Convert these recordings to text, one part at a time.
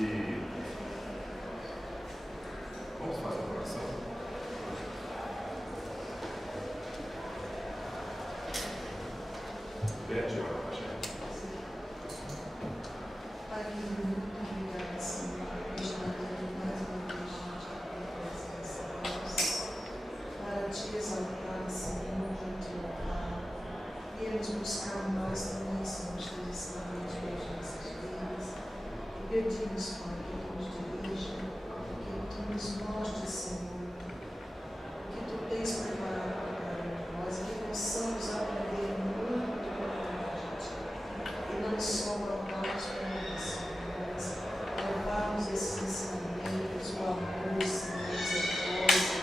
E vamos fazer uma oração. Pede a oração. Pai, muito obrigada, Senhor, por nos manter mais uma vez diante da presença de Deus, para te exaltar, Senhor, para te louvar. Viemos buscar nós também, Senhor, especialmente nas nossas vidas. E pedimos, Pai, que tu nos dirija, que tu nos mostres, Senhor, o que tu tens preparado para nós, que possamos aprender muito de ti. E não só guardarmos para nós, mas levarmos esses ensinamentos, o amor, Senhor, a misericórdia,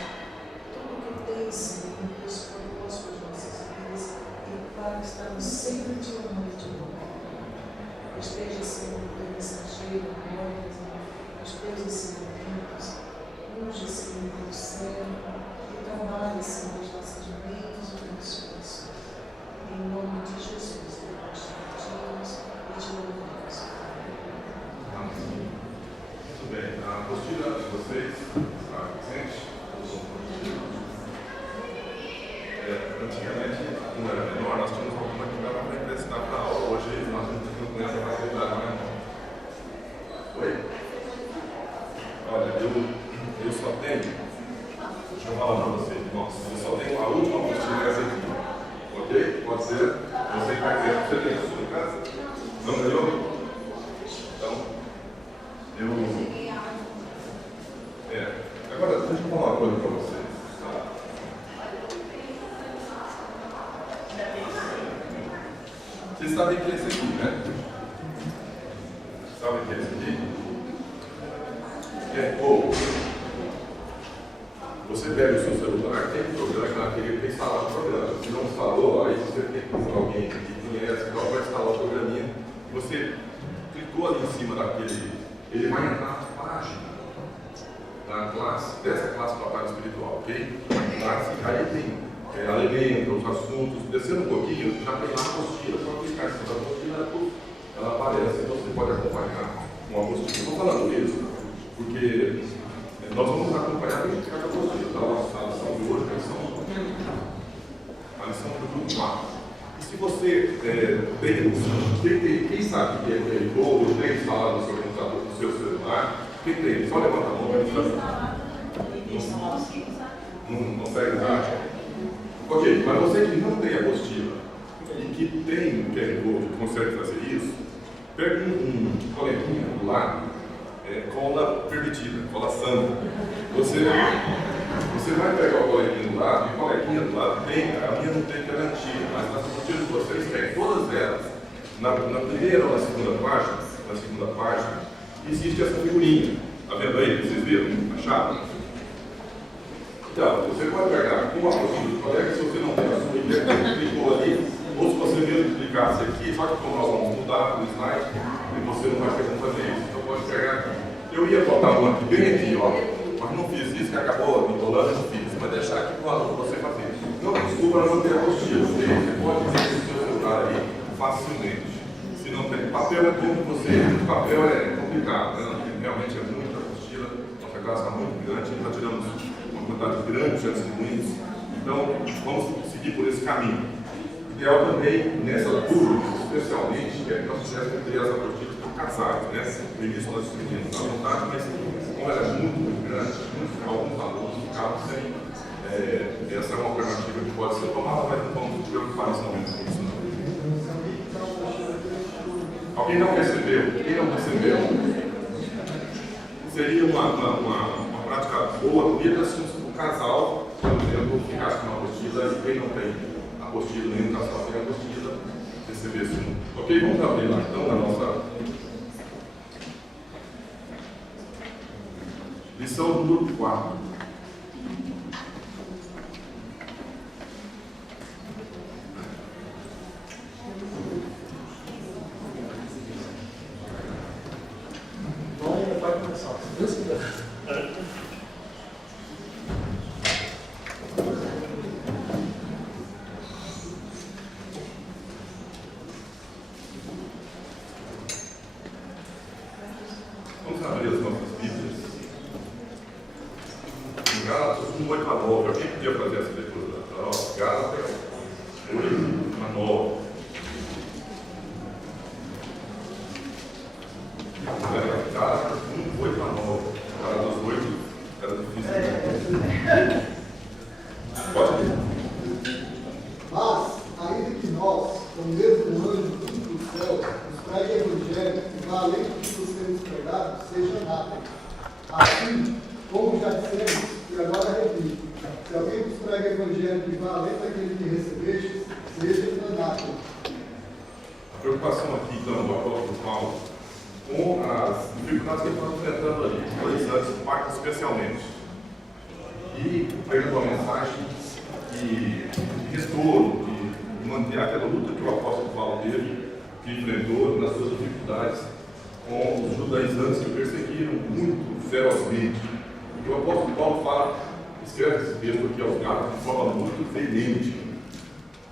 tudo que tens, Senhor, Deus, conosco as nossas vidas, e para estarmos sempre te honrando e te louvando. Esteja, Senhor, o teu mensageiro, os teus ensinamentos, unge, Senhor, teu servo, e trabalhe, Senhor, as nossas mentes e o nosso coração. Em nome de Jesus, nós te pedimos e te louvamos. Amém. Muito bem. A apostila de vocês está presente? Antigamente, como era menor, nós tínhamos alguma que dava para emprestar para a aula. Hoje nós não temos essa facilidade, não é? Oi? Olha, eu só tenho, deixa eu falar para vocês, irmãos, eu só tenho a última apostila essa aqui. Ok? Pode ser? Você que vai dizer, você tem a sua em casa? Não ganhou? Então, agora, deixa eu falar uma coisa para vocês. Tá? Vocês sabem que é esse aqui, né? Sabem que é esse aqui? Você pega o seu celular, tem um programa naquele que instalar o programa. Se não instalou, aí você tem que fazer alguém que conhece, então vai instalar o programinha. Você clicou ali em cima daquele, ele vai entrar na página da classe, dessa classe do Batalha Espiritual, ok? Aí tem elementos, assuntos, descendo um pouquinho, já tem lá a apostila, só clicar em cima da apostila, ela aparece, então você pode acompanhar uma apostila. Estou falando isso porque nós vamos acompanhar a gente cada apostila, tá? A lição de hoje, a lição do grupo 4. E se você quem sabe que é todo, tem instalado no seu computador, no seu celular, quem tem? Só levanta a mão para não pega nada. Ok, mas você que não tem apostila e que tem o QR Code, consegue fazer isso, pega um coleguinha do lado, cola permitida, cola santa. Você vai pegar o coleguinha do lado, e o coleguinha do lado tem, a minha não tem, que ela é antiga, mas nas apostilas de vocês tem, todas elas, na primeira ou na segunda página, existe essa figurinha. Está vendo aí? Vocês viram? Acharam? Então, você pode pegar com a apostila do colega, se você não tem a sua ideia, clicou ali, ou se você mesmo clicasse aqui, só que como nós vamos mudar no slide, você não vai ter como fazer isso. Então pode pegar aqui. Eu ia botar uma aqui, bem aqui, ó, mas não fiz isso, que acabou me enrolando, não fiz. Mas deixar aqui para o aluno você fazer. Não desculpa não ter apostila, você pode fazer o seu celular ali facilmente. Se não tem papel, é como você. Papel é complicado, né? Realmente é muita apostila, nossa classe está muito grande, nós tiramos uma quantidade grande de testemunhos. Então, vamos seguir por esse caminho. Ideal também, nessa turma, especialmente, é que nós tivéssemos que criar as apostilas para casais, né? No início nós dividimos à vontade, mas como ela é muito grande, alguns alunos ficaram sem. Essa é uma alternativa que pode ser tomada, mas não vamos nos preocupar nesse momento com isso, não. Alguém não recebeu? Quem não recebeu? Seria uma prática boa, podia ser um casal, por exemplo, ficasse com uma apostila e quem não tem apostila, nenhum casal tem apostila, recebesse um. Ok, vamos abrir lá então a nossa lição do grupo 4. Vai começar, se Deus quiser. Vamos lá. 9. Alguém podia fazer essa leitura? Gálatas 8:9. Gálatas 1:8-9. Gálatas 8 era difícil. Pode ler. Mas, ainda que nós, com o mesmo anjo vindo do céu, nos pregue o evangelho que vá além do que nos temos pregado, seja anátema. Assim, como já dissemos, e agora repito, se alguém nos prega o evangelho que vá além daquele que recebeste, seja anátema. A preocupação aqui, então, do apóstolo Paulo, com as dificuldades que ele está enfrentando ali, dois anos, impactam especialmente. E pregando uma mensagem de restauro, de manter aquela luta que o apóstolo Paulo teve, que enfrentou nas suas dificuldades com os judaizantes que o perseguiram muito ferozmente. E o apóstolo Paulo fala, escreve esse texto aqui aos Gálatas de forma muito veemente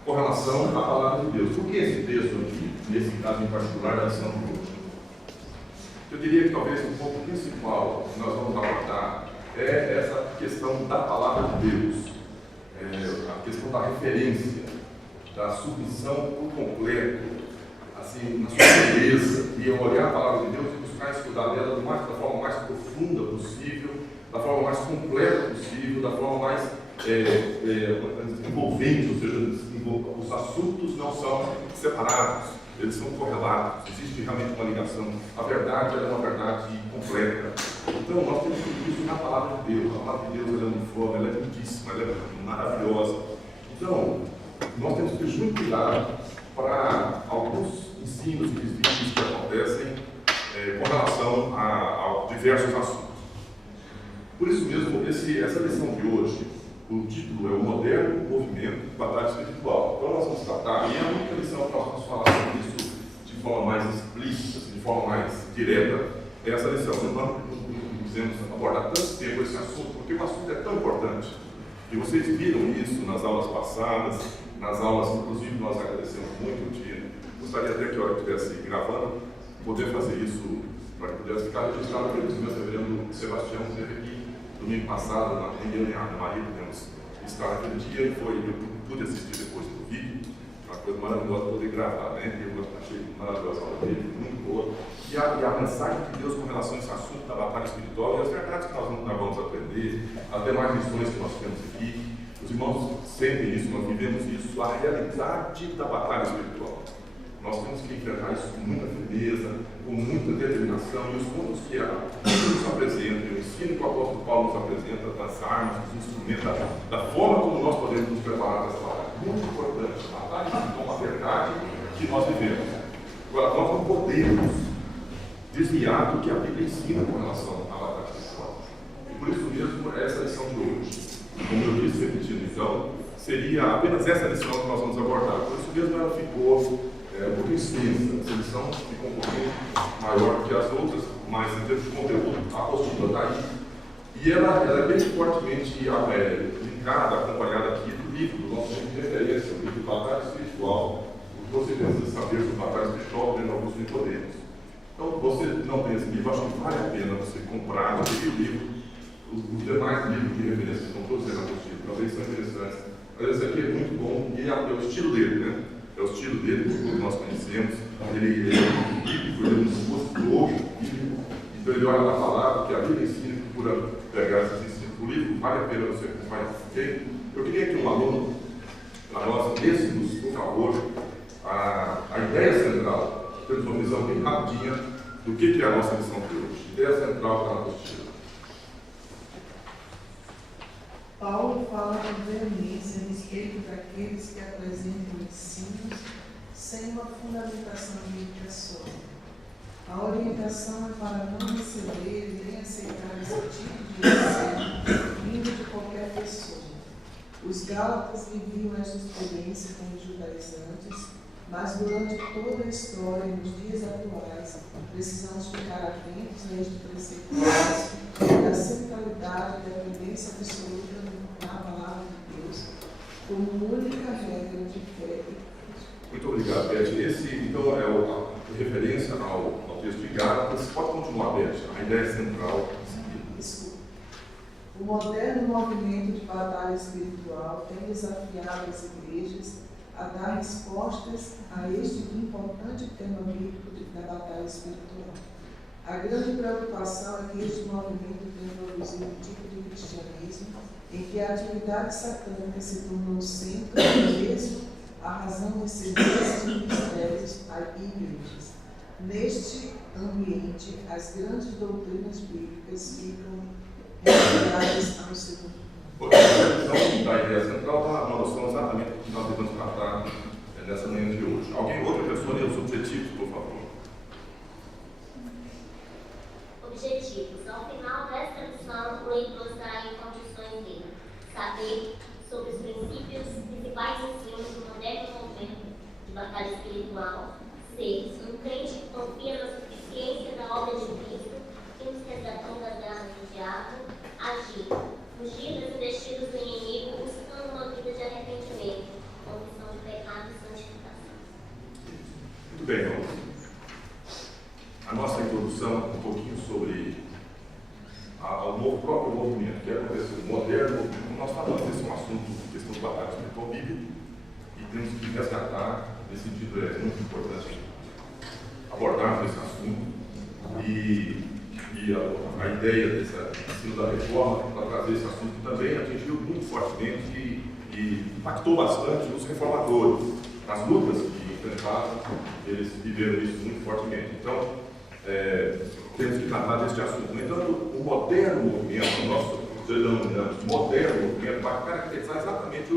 com relação à palavra de Deus. Por que esse texto aqui, nesse caso em particular, da lição de hoje? Eu diria que talvez o ponto principal que nós vamos abordar é essa questão da palavra de Deus, a questão da referência, da submissão por completo, assim, na sua beleza, e olhar a palavra de Deus e buscar estudar dela da forma mais profunda possível, da forma mais completa possível, da forma mais envolvente, ou seja, os assuntos não são separados, eles são correlatos, existe realmente uma ligação. A verdade é uma verdade completa. Então, nós temos tudo isso na palavra de Deus. A palavra de Deus ela é uniforme, ela é lindíssima, ela é maravilhosa. Então, nós temos que ter muito cuidado para alguns ensinos e desvios que acontecem com relação a diversos assuntos. Por isso mesmo, essa lição de hoje, o título é o moderno movimento de batalha espiritual. Então nós vamos tratar, e é a única lição que nós vamos falar sobre isso de forma mais explícita, de forma mais direta, é essa lição. Nós não quisemos abordar tanto tempo esse assunto, porque o assunto é tão importante. E vocês viram isso nas aulas passadas, nas aulas, inclusive nós agradecemos muito o dia. Gostaria até que a hora que estivesse gravando, poder fazer isso, para que pudesse ficar registrado pelo meu reverendo Sebastião, que esteve aqui domingo passado, na reunião de Maria, pudemos estar naquele dia, e eu pude assistir depois do vídeo, uma coisa maravilhosa poder gravar, né? Eu achei maravilhosa a aula dele, muito boa. E a mensagem de Deus com relação a esse assunto da batalha espiritual e as verdades que nós vamos aprender, as demais lições que nós temos aqui. Os irmãos sentem isso, nós vivemos isso, a realidade da batalha espiritual. Nós temos que enfrentar isso com muita firmeza, com muita determinação, e os pontos que a Bíblia nos apresenta, o ensino que o apóstolo Paulo nos apresenta, das armas, dos instrumentos, da forma como nós podemos nos preparar para essa batalha. Muito importante. A batalha é uma verdade que nós vivemos. Agora, nós não podemos desviar do que a Bíblia ensina com relação à batalha espiritual. E por isso mesmo, essa lição de hoje, como eu disse, repetindo então, seria apenas essa lição que nós vamos abordar. Por isso mesmo ela ficou um pouco extensa. Essa lição ficou um pouquinho maior que as outras, mas em termos de conteúdo, a apostila está aí. E ela é bem fortemente linkada, acompanhada aqui do livro, do nosso livro de referência, o livro Batalha Espiritual, o que você precisa saber sobre Batalha Espiritual, de Augusto Nicodemos. Então, você não tem esse livro, acho que vale a pena você comprar, adquirir o livro. Os demais livros de referência estão todos aí na apostila, talvez são interessantes. Mas esse aqui é muito bom, e é o estilo dele, né? É o estilo dele, que nós conhecemos. Ele é bíblico, ele é um expositor bíblico. Então ele olha na palavra, que a Bíblia ensina, e procura pegar esses ensinos. O livro vale a pena você acompanhar. Eu queria que um aluno, para nós, desse-nos, por favor, a ideia central. Temos uma visão bem rapidinha do que é a nossa lição de hoje. A ideia central está na apostila. Paulo fala com veemência a respeito daqueles que apresentam ensinos sem uma fundamentação bíblica sólida. A orientação é para não receber nem aceitar esse tipo de ensino vindo de qualquer pessoa. Os Gálatas viviam esta experiência com os judaizantes, mas durante toda a história e nos dias atuais, precisamos ficar atentos a este preceito básico da centralidade e da dependência absoluta na palavra de Deus, como única regra de fé. Muito obrigado, Beth. Esse, então, é a referência ao texto de Gálatas. Pode continuar, Beth. A ideia central. Desculpa. O moderno movimento de batalha espiritual tem desafiado as igrejas a dar respostas a este importante tema bíblico da batalha espiritual. A grande preocupação é que este movimento tem produzido um tipo de cristianismo em que a atividade satânica se tornou o centro e mesmo a razão de ser desses ministérios e igrejas. Neste ambiente, as grandes doutrinas bíblicas ficam relegadas ao segundo plano. Então, a ideia central está uma noção exatamente do que nós devemos tratar nessa manhã de hoje. Outra pessoa lê os objetivos, por favor. Objetivos. Ao final desta lição, o leitor estará em condições de saber sobre os princípios principais ensinos do moderno movimento de batalha espiritual. 6. Um crente que confia na suficiência da obra de Cristo que nos resgatou das garras do diabo. Agir. Fugir das investidas do inimigo, buscando uma vida de arrependimento, confissão de pecado e santificação. Muito bem, vamos. A nossa introdução um pouquinho sobre o próprio movimento, que acontece o moderno movimento. Como nós falamos, esse é um assunto, questão de batalha espiritual bíblica, e temos que resgatar, nesse sentido é muito importante abordarmos esse assunto, e a ideia desse ensino da reforma para trazer esse assunto também atingiu muito fortemente e impactou bastante os reformadores. As lutas que enfrentaram, eles viveram isso muito fortemente. Então, temos que tratar deste assunto. No entanto, o moderno movimento, nós denominamos de moderno movimento, vai caracterizar exatamente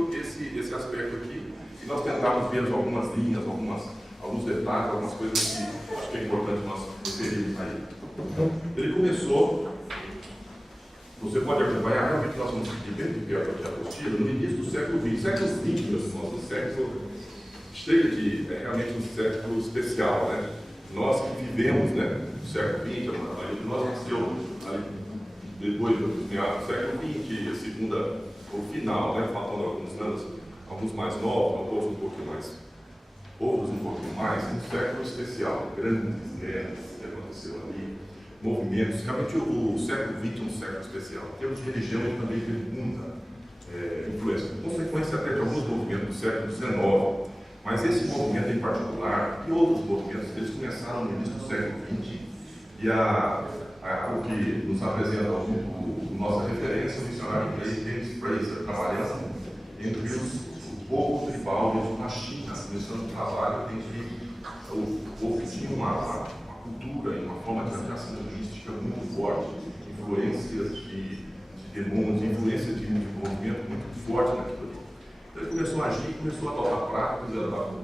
esse aspecto aqui. E nós tentamos ver algumas linhas, alguns detalhes, algumas coisas que acho que é importante nós referirmos aí. Ele começou, você pode acompanhar, realmente nós vamos seguir bem de perto aqui a apostila, no início do século XX. Século XX, meus irmãos, um século cheio de, realmente um século especial, né? Nós que vivemos, né, no século XX, a maioria de nós nasceu ali depois do meados do século XX, a segunda, o final, né, faltando alguns anos, alguns mais novos, outros um pouquinho mais, um século especial, grandes guerras que aconteceram ali, movimentos. Realmente o século XX é um século especial. Em termos de religião, ele também teve muita influência, consequência até de alguns movimentos do século XIX. Mas esse movimento em particular, e outros movimentos, eles começaram no início do século XX, e o que nos apresenta nossa referência, o missionário inglês James Fraser, trabalhando entre o povo tribal na China, começando um trabalho em que o povo tinha uma cultura e uma forma de aviação linguística muito forte, influências de demônios, influência de movimento muito forte naquilo ali. Então ele começou a agir, começou a adotar práticas,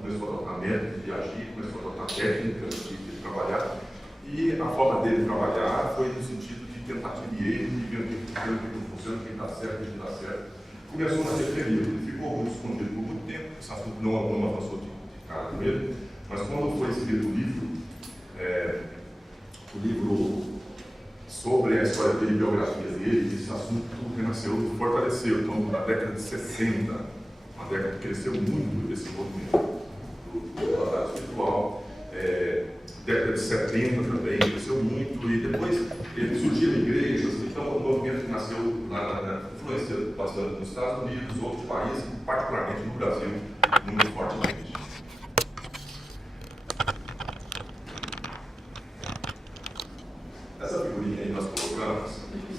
começou a adotar métodos de agir, começou a adotar técnicas de trabalhar. E a forma dele trabalhar foi no sentido de tentativa e erro, de ver o que funciona, o que não funciona, o que dá certo, o que não dá certo. Começou a ser período, ele ficou muito escondido por muito tempo, esse assunto não avançou de cara com ele, mas quando foi escrito o livro sobre a história dele, biografia dele, esse assunto renasceu e fortaleceu. Então, na década de 60, uma década que cresceu muito esse movimento do batalha espiritual. Década de 70 também cresceu muito, e depois ele surgiu em igrejas. Então, o movimento nasceu na influência bastante nos Estados Unidos, outros países, particularmente no Brasil, muito fortemente. Essa figurinha aí nós colocamos,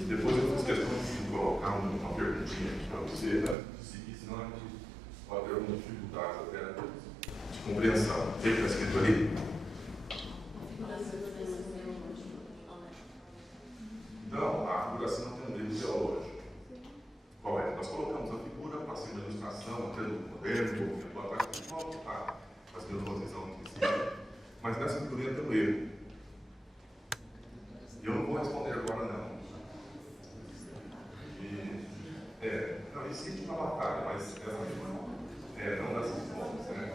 depois eu fiz questão de colocar uma perguntinha aqui para você, né? Senão a gente pode ter algumas dificuldades até de compreensão. O que está escrito ali? Não, a figuração não tem um livro teológico. Qual é? Nós colocamos a figura para ser uma ilustração, até do moderno, movimento batalha espiritual, tá? Fazendo uma visão muito específica. Mas nessa figurinha tem um erro. E eu não vou responder agora, não. Não, existe uma batalha, mas essa não dessas formas, né?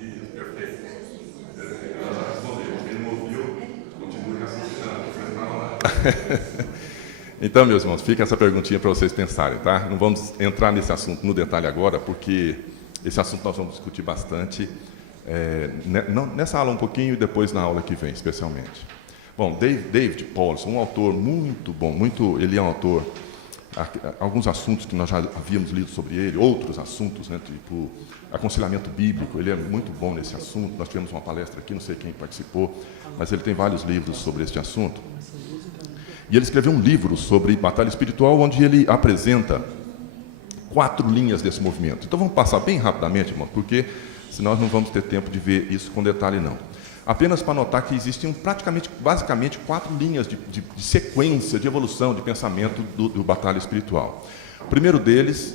Isso, perfeito. Ela já respondeu. Quem não ouviu, continue raciocinando, não fez nada. Então, meus irmãos, fica essa perguntinha para vocês pensarem, tá? Não vamos entrar nesse assunto no detalhe agora, porque esse assunto nós vamos discutir bastante nessa aula um pouquinho e depois na aula que vem, especialmente. Bom, David Powlison, um autor muito bom, ele é um autor, alguns assuntos que nós já havíamos lido sobre ele, outros assuntos, né, tipo aconselhamento bíblico, ele é muito bom nesse assunto. Nós tivemos uma palestra aqui, não sei quem participou, mas ele tem vários livros sobre este assunto. E ele escreveu um livro sobre batalha espiritual, onde ele apresenta 4 linhas desse movimento. Então vamos passar bem rapidamente, irmão, porque senão nós não vamos ter tempo de ver isso com detalhe, não. Apenas para notar que existiam basicamente 4 linhas de sequência, de evolução, de pensamento do batalha espiritual. O primeiro deles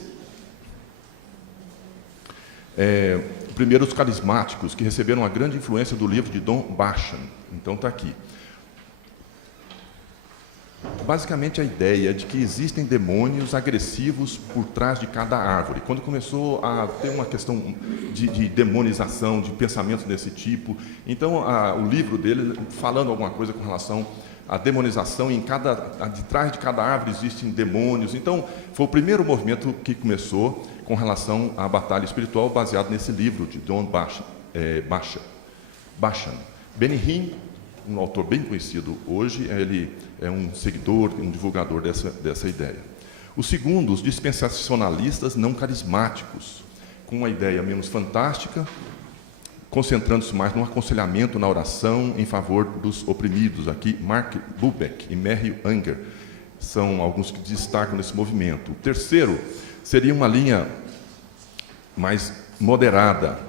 primeiro os carismáticos, que receberam uma grande influência do livro de Don Bachan. Então está aqui. Basicamente a ideia de que existem demônios agressivos por trás de cada árvore. Quando começou a ter uma questão de demonização, de pensamentos desse tipo, então o livro dele falando alguma coisa com relação à demonização, de trás de cada árvore existem demônios. Então foi o primeiro movimento que começou com relação à batalha espiritual, baseado nesse livro de Don Bachan. Benny Hinn, um autor bem conhecido hoje, ele é um seguidor, um divulgador dessa ideia. O segundo, os dispensacionalistas não carismáticos, com uma ideia menos fantástica, concentrando-se mais no aconselhamento, na oração em favor dos oprimidos. Aqui, Mark Bubeck e Mary Unger são alguns que destacam nesse movimento. O terceiro seria uma linha mais moderada,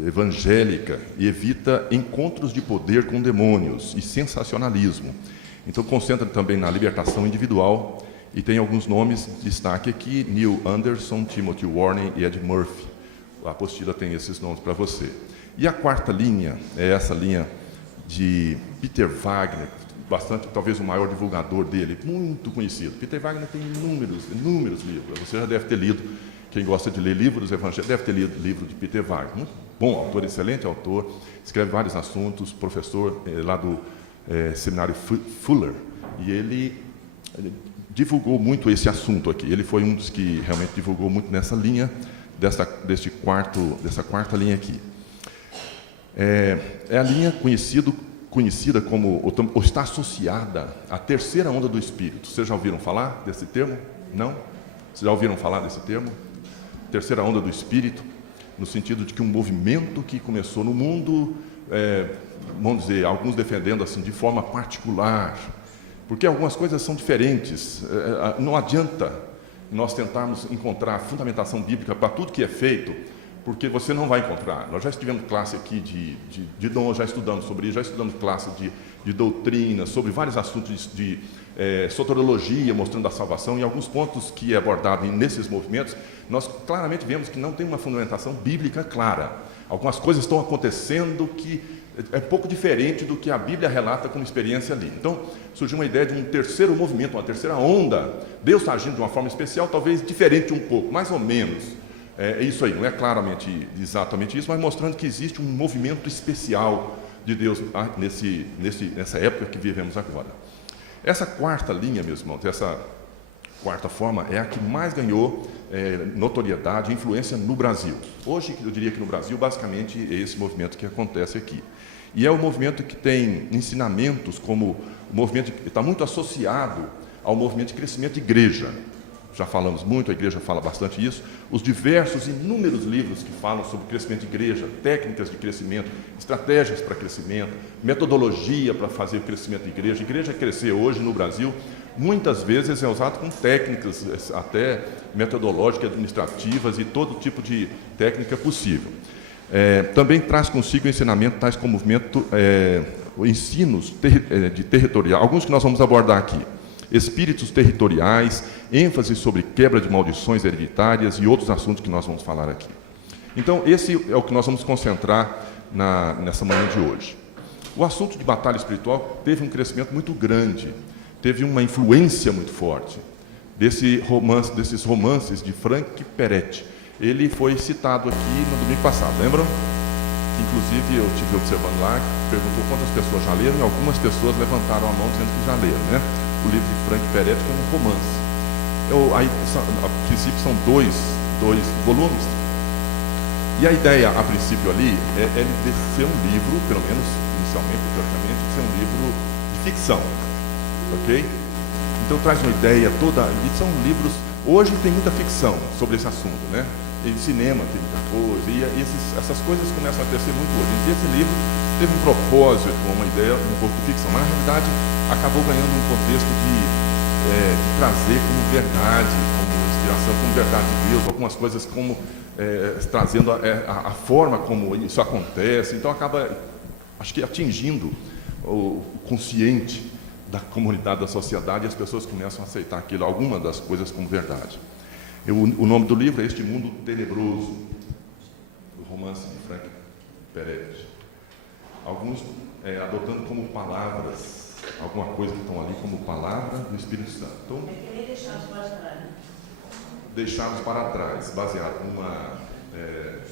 evangélica, e evita encontros de poder com demônios e sensacionalismo. Então concentra também na libertação individual, e tem alguns nomes de destaque aqui: Neil Anderson, Timothy Warren e Ed Murphy. A apostila tem esses nomes para você. E a quarta linha é essa linha de Peter Wagner, bastante, talvez o maior divulgador dele, muito conhecido. Peter Wagner tem inúmeros livros. Você já deve ter lido, quem gosta de ler livros evangélicos, deve ter lido o livro de Peter Wagner. Muito bom autor, excelente autor, escreve vários assuntos, professor lá do seminário Fuller, e ele divulgou muito esse assunto aqui. Ele foi um dos que realmente divulgou muito nessa linha, dessa quarta linha aqui. É a linha conhecida como, ou está associada à terceira onda do Espírito. Vocês já ouviram falar desse termo? Não? Vocês já ouviram falar desse termo? Terceira onda do Espírito, no sentido de que um movimento que começou no mundo, vamos dizer, alguns defendendo assim de forma particular, porque algumas coisas são diferentes. Não adianta nós tentarmos encontrar fundamentação bíblica para tudo que é feito, porque você não vai encontrar. Nós já estivemos classe aqui de dom, já estudamos sobre isso, já estudamos classe de doutrina, sobre vários assuntos de soteriologia, mostrando a salvação, e alguns pontos que é abordado nesses movimentos, nós claramente vemos que não tem uma fundamentação bíblica clara. Algumas coisas estão acontecendo que é pouco diferente do que a Bíblia relata como experiência ali. Então, surgiu uma ideia de um terceiro movimento, uma terceira onda. Deus está agindo de uma forma especial, talvez diferente um pouco, mais ou menos. É isso aí, não é claramente exatamente isso, mas mostrando que existe um movimento especial de Deus nessa época que vivemos agora. Essa quarta linha, meus irmãos, essa quarta forma é a que mais ganhou notoriedade e influência no Brasil. Hoje, eu diria que no Brasil, basicamente, é esse movimento que acontece aqui. E é um movimento que tem ensinamentos como o movimento que está muito associado ao movimento de crescimento de igreja. Já falamos muito, a igreja fala bastante isso. Os diversos, inúmeros livros que falam sobre crescimento de igreja, técnicas de crescimento, estratégias para crescimento, metodologia para fazer o crescimento de igreja. A igreja crescer hoje no Brasil, muitas vezes é usado com técnicas até metodológicas, administrativas e todo tipo de técnica possível. Também traz consigo ensinamento tais como ensinos de territorial, alguns que nós vamos abordar aqui. Espíritos territoriais, ênfase sobre quebra de maldições hereditárias e outros assuntos que nós vamos falar aqui. Então, esse é o que nós vamos concentrar nessa manhã de hoje. O assunto de batalha espiritual teve um crescimento muito grande, teve uma influência muito forte desses romances de Frank Peretti. Ele foi citado aqui no domingo passado, lembram? Inclusive, eu estive observando lá, perguntou quantas pessoas já leram, e algumas pessoas levantaram a mão dizendo que já leram, né? O livro de Frank Peretti como um romance. A princípio são dois volumes, E a ideia, a princípio ali, é ele de ser um livro, pelo menos inicialmente, teoricamente, ser um livro de ficção, ok? Então traz uma ideia toda, e são livros, hoje tem muita ficção sobre esse assunto, né? E cinema tem muita coisa, e essas coisas começam a acontecer muito hoje. E esse livro teve um propósito, uma ideia um pouco de ficção, mas na realidade acabou ganhando um contexto de trazer como verdade, como inspiração, como verdade de Deus, algumas coisas como trazendo a forma como isso acontece. Então acaba, acho que atingindo o consciente da comunidade, da sociedade, e as pessoas começam a aceitar aquilo, algumas das coisas como verdade. O nome do livro é Este Mundo Tenebroso, do romance de Frank Perez. Alguns adotando como palavras, alguma coisa que estão ali como palavra do Espírito Santo. Então, deixados para trás, baseado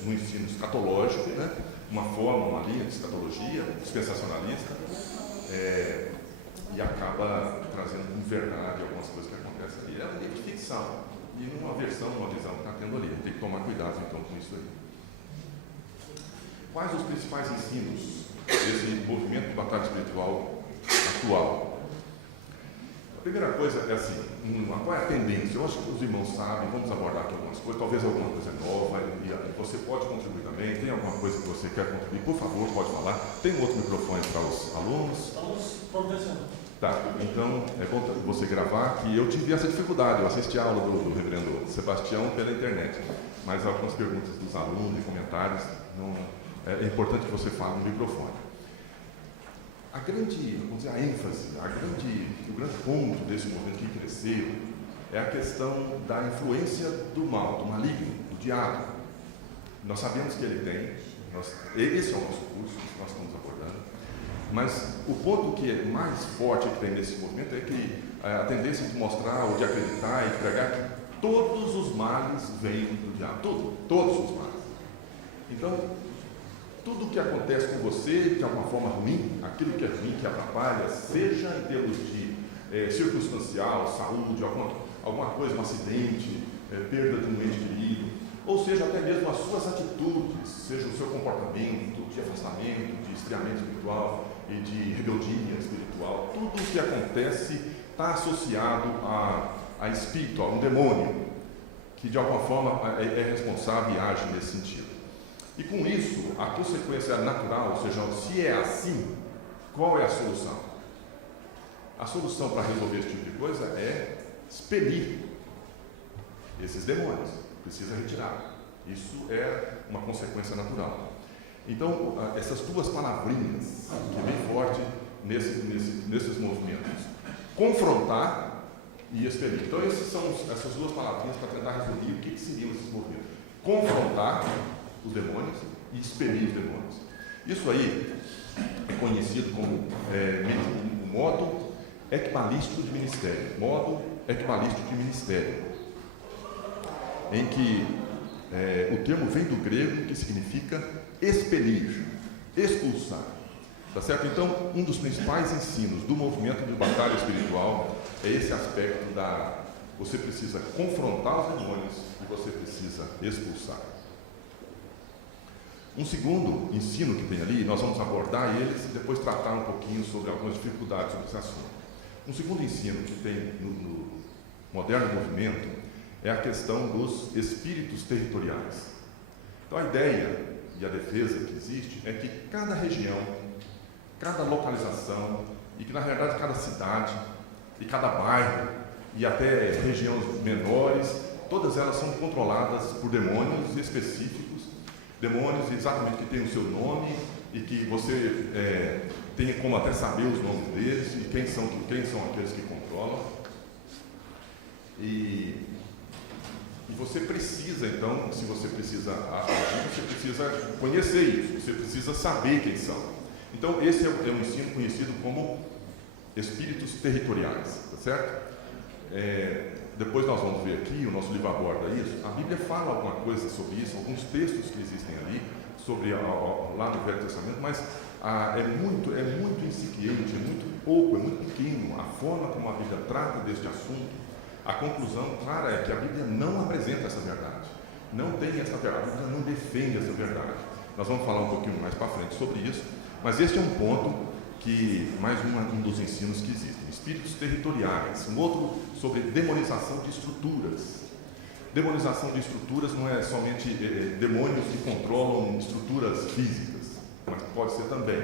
no ensino escatológico, né? Uma forma, uma linha de escatologia dispensacionalista, e acaba trazendo como verdade algumas coisas que acontecem ali. É um livro de ficção. E numa versão, uma visão que está tendo ali. Tem que tomar cuidado então com isso aí. Quais os principais ensinos desse movimento de batalha espiritual atual? A primeira coisa é assim, qual é a tendência? Eu acho que os irmãos sabem, vamos abordar aqui algumas coisas, talvez alguma coisa nova, e você pode contribuir também. Tem alguma coisa que você quer contribuir? Por favor, pode falar. Tem um outro microfone para os alunos? Estamos providenciando. Tá, então é bom você gravar, que eu tive essa dificuldade, eu assisti a aula do reverendo Sebastião pela internet, mas algumas perguntas dos alunos e comentários, é importante que você fale no microfone. A grande, vamos dizer, a ênfase, o grande ponto desse movimento que cresceu é a questão da influência do mal, do maligno, do diabo. Nós sabemos que ele tem, esse é o nosso curso que nós estamos abordando. Mas o ponto que é mais forte que tem nesse movimento é que a tendência de mostrar ou de acreditar e pregar que todos os males vêm do diabo, todos os males. Então, tudo o que acontece com você de alguma forma ruim, aquilo que é ruim, que atrapalha, seja em termos de circunstancial, saúde, alguma coisa, um acidente, perda de um ente querido, ou seja, até mesmo as suas atitudes, seja o seu comportamento de afastamento, de esfriamento espiritual e de rebeldia espiritual, tudo o que acontece está associado a espírito, a um demônio, que de alguma forma é responsável e age nesse sentido. E com isso, a consequência natural, ou seja, se é assim, qual é a solução? A solução para resolver esse tipo de coisa é expelir esses demônios. Precisa retirar. Isso é uma consequência natural. Então, essas duas palavrinhas, que é bem forte nesses movimentos, confrontar e expelir. Então, essas duas palavrinhas para tentar resumir o que seriam esses movimentos. Confrontar os demônios e expelir os demônios. Isso aí é conhecido como o modo equibalístico de ministério. Modo equibalístico de ministério. Em que o termo vem do grego, que significa expelir, expulsar. Tá certo? Então, um dos principais ensinos do movimento de batalha espiritual é esse aspecto você precisa confrontar os demônios e você precisa expulsar. Um segundo ensino que tem ali, nós vamos abordar eles e depois tratar um pouquinho sobre algumas dificuldades sobre esse assunto. Um segundo ensino que tem no moderno movimento é a questão dos espíritos territoriais. Então, a ideia e a defesa que existe é que cada região, cada localização, e que, na verdade, cada cidade, e cada bairro, e até regiões menores, todas elas são controladas por demônios específicos, demônios exatamente que têm o seu nome, e que você tem como até saber os nomes deles, e quem são aqueles que controlam. E você precisa, então, se você precisa agir, você precisa conhecer isso, você precisa saber quem são. Então, esse é um ensino conhecido como espíritos territoriais, tá certo? Depois nós vamos ver aqui, o nosso livro aborda isso. A Bíblia fala alguma coisa sobre isso, alguns textos que existem ali, sobre lá no Velho Testamento, mas é muito incipiente, é muito pouco, é muito pequeno a forma como a Bíblia trata deste assunto. A conclusão clara é que a Bíblia não apresenta essa verdade. não tem essa verdade, a Bíblia não defende essa verdade. Nós vamos falar um pouquinho mais para frente sobre isso, mas este é um ponto que, mais um dos ensinos que existem. Espíritos territoriais, um outro sobre demonização de estruturas. Demonização de estruturas não é somente demônios que controlam estruturas físicas, mas pode ser também.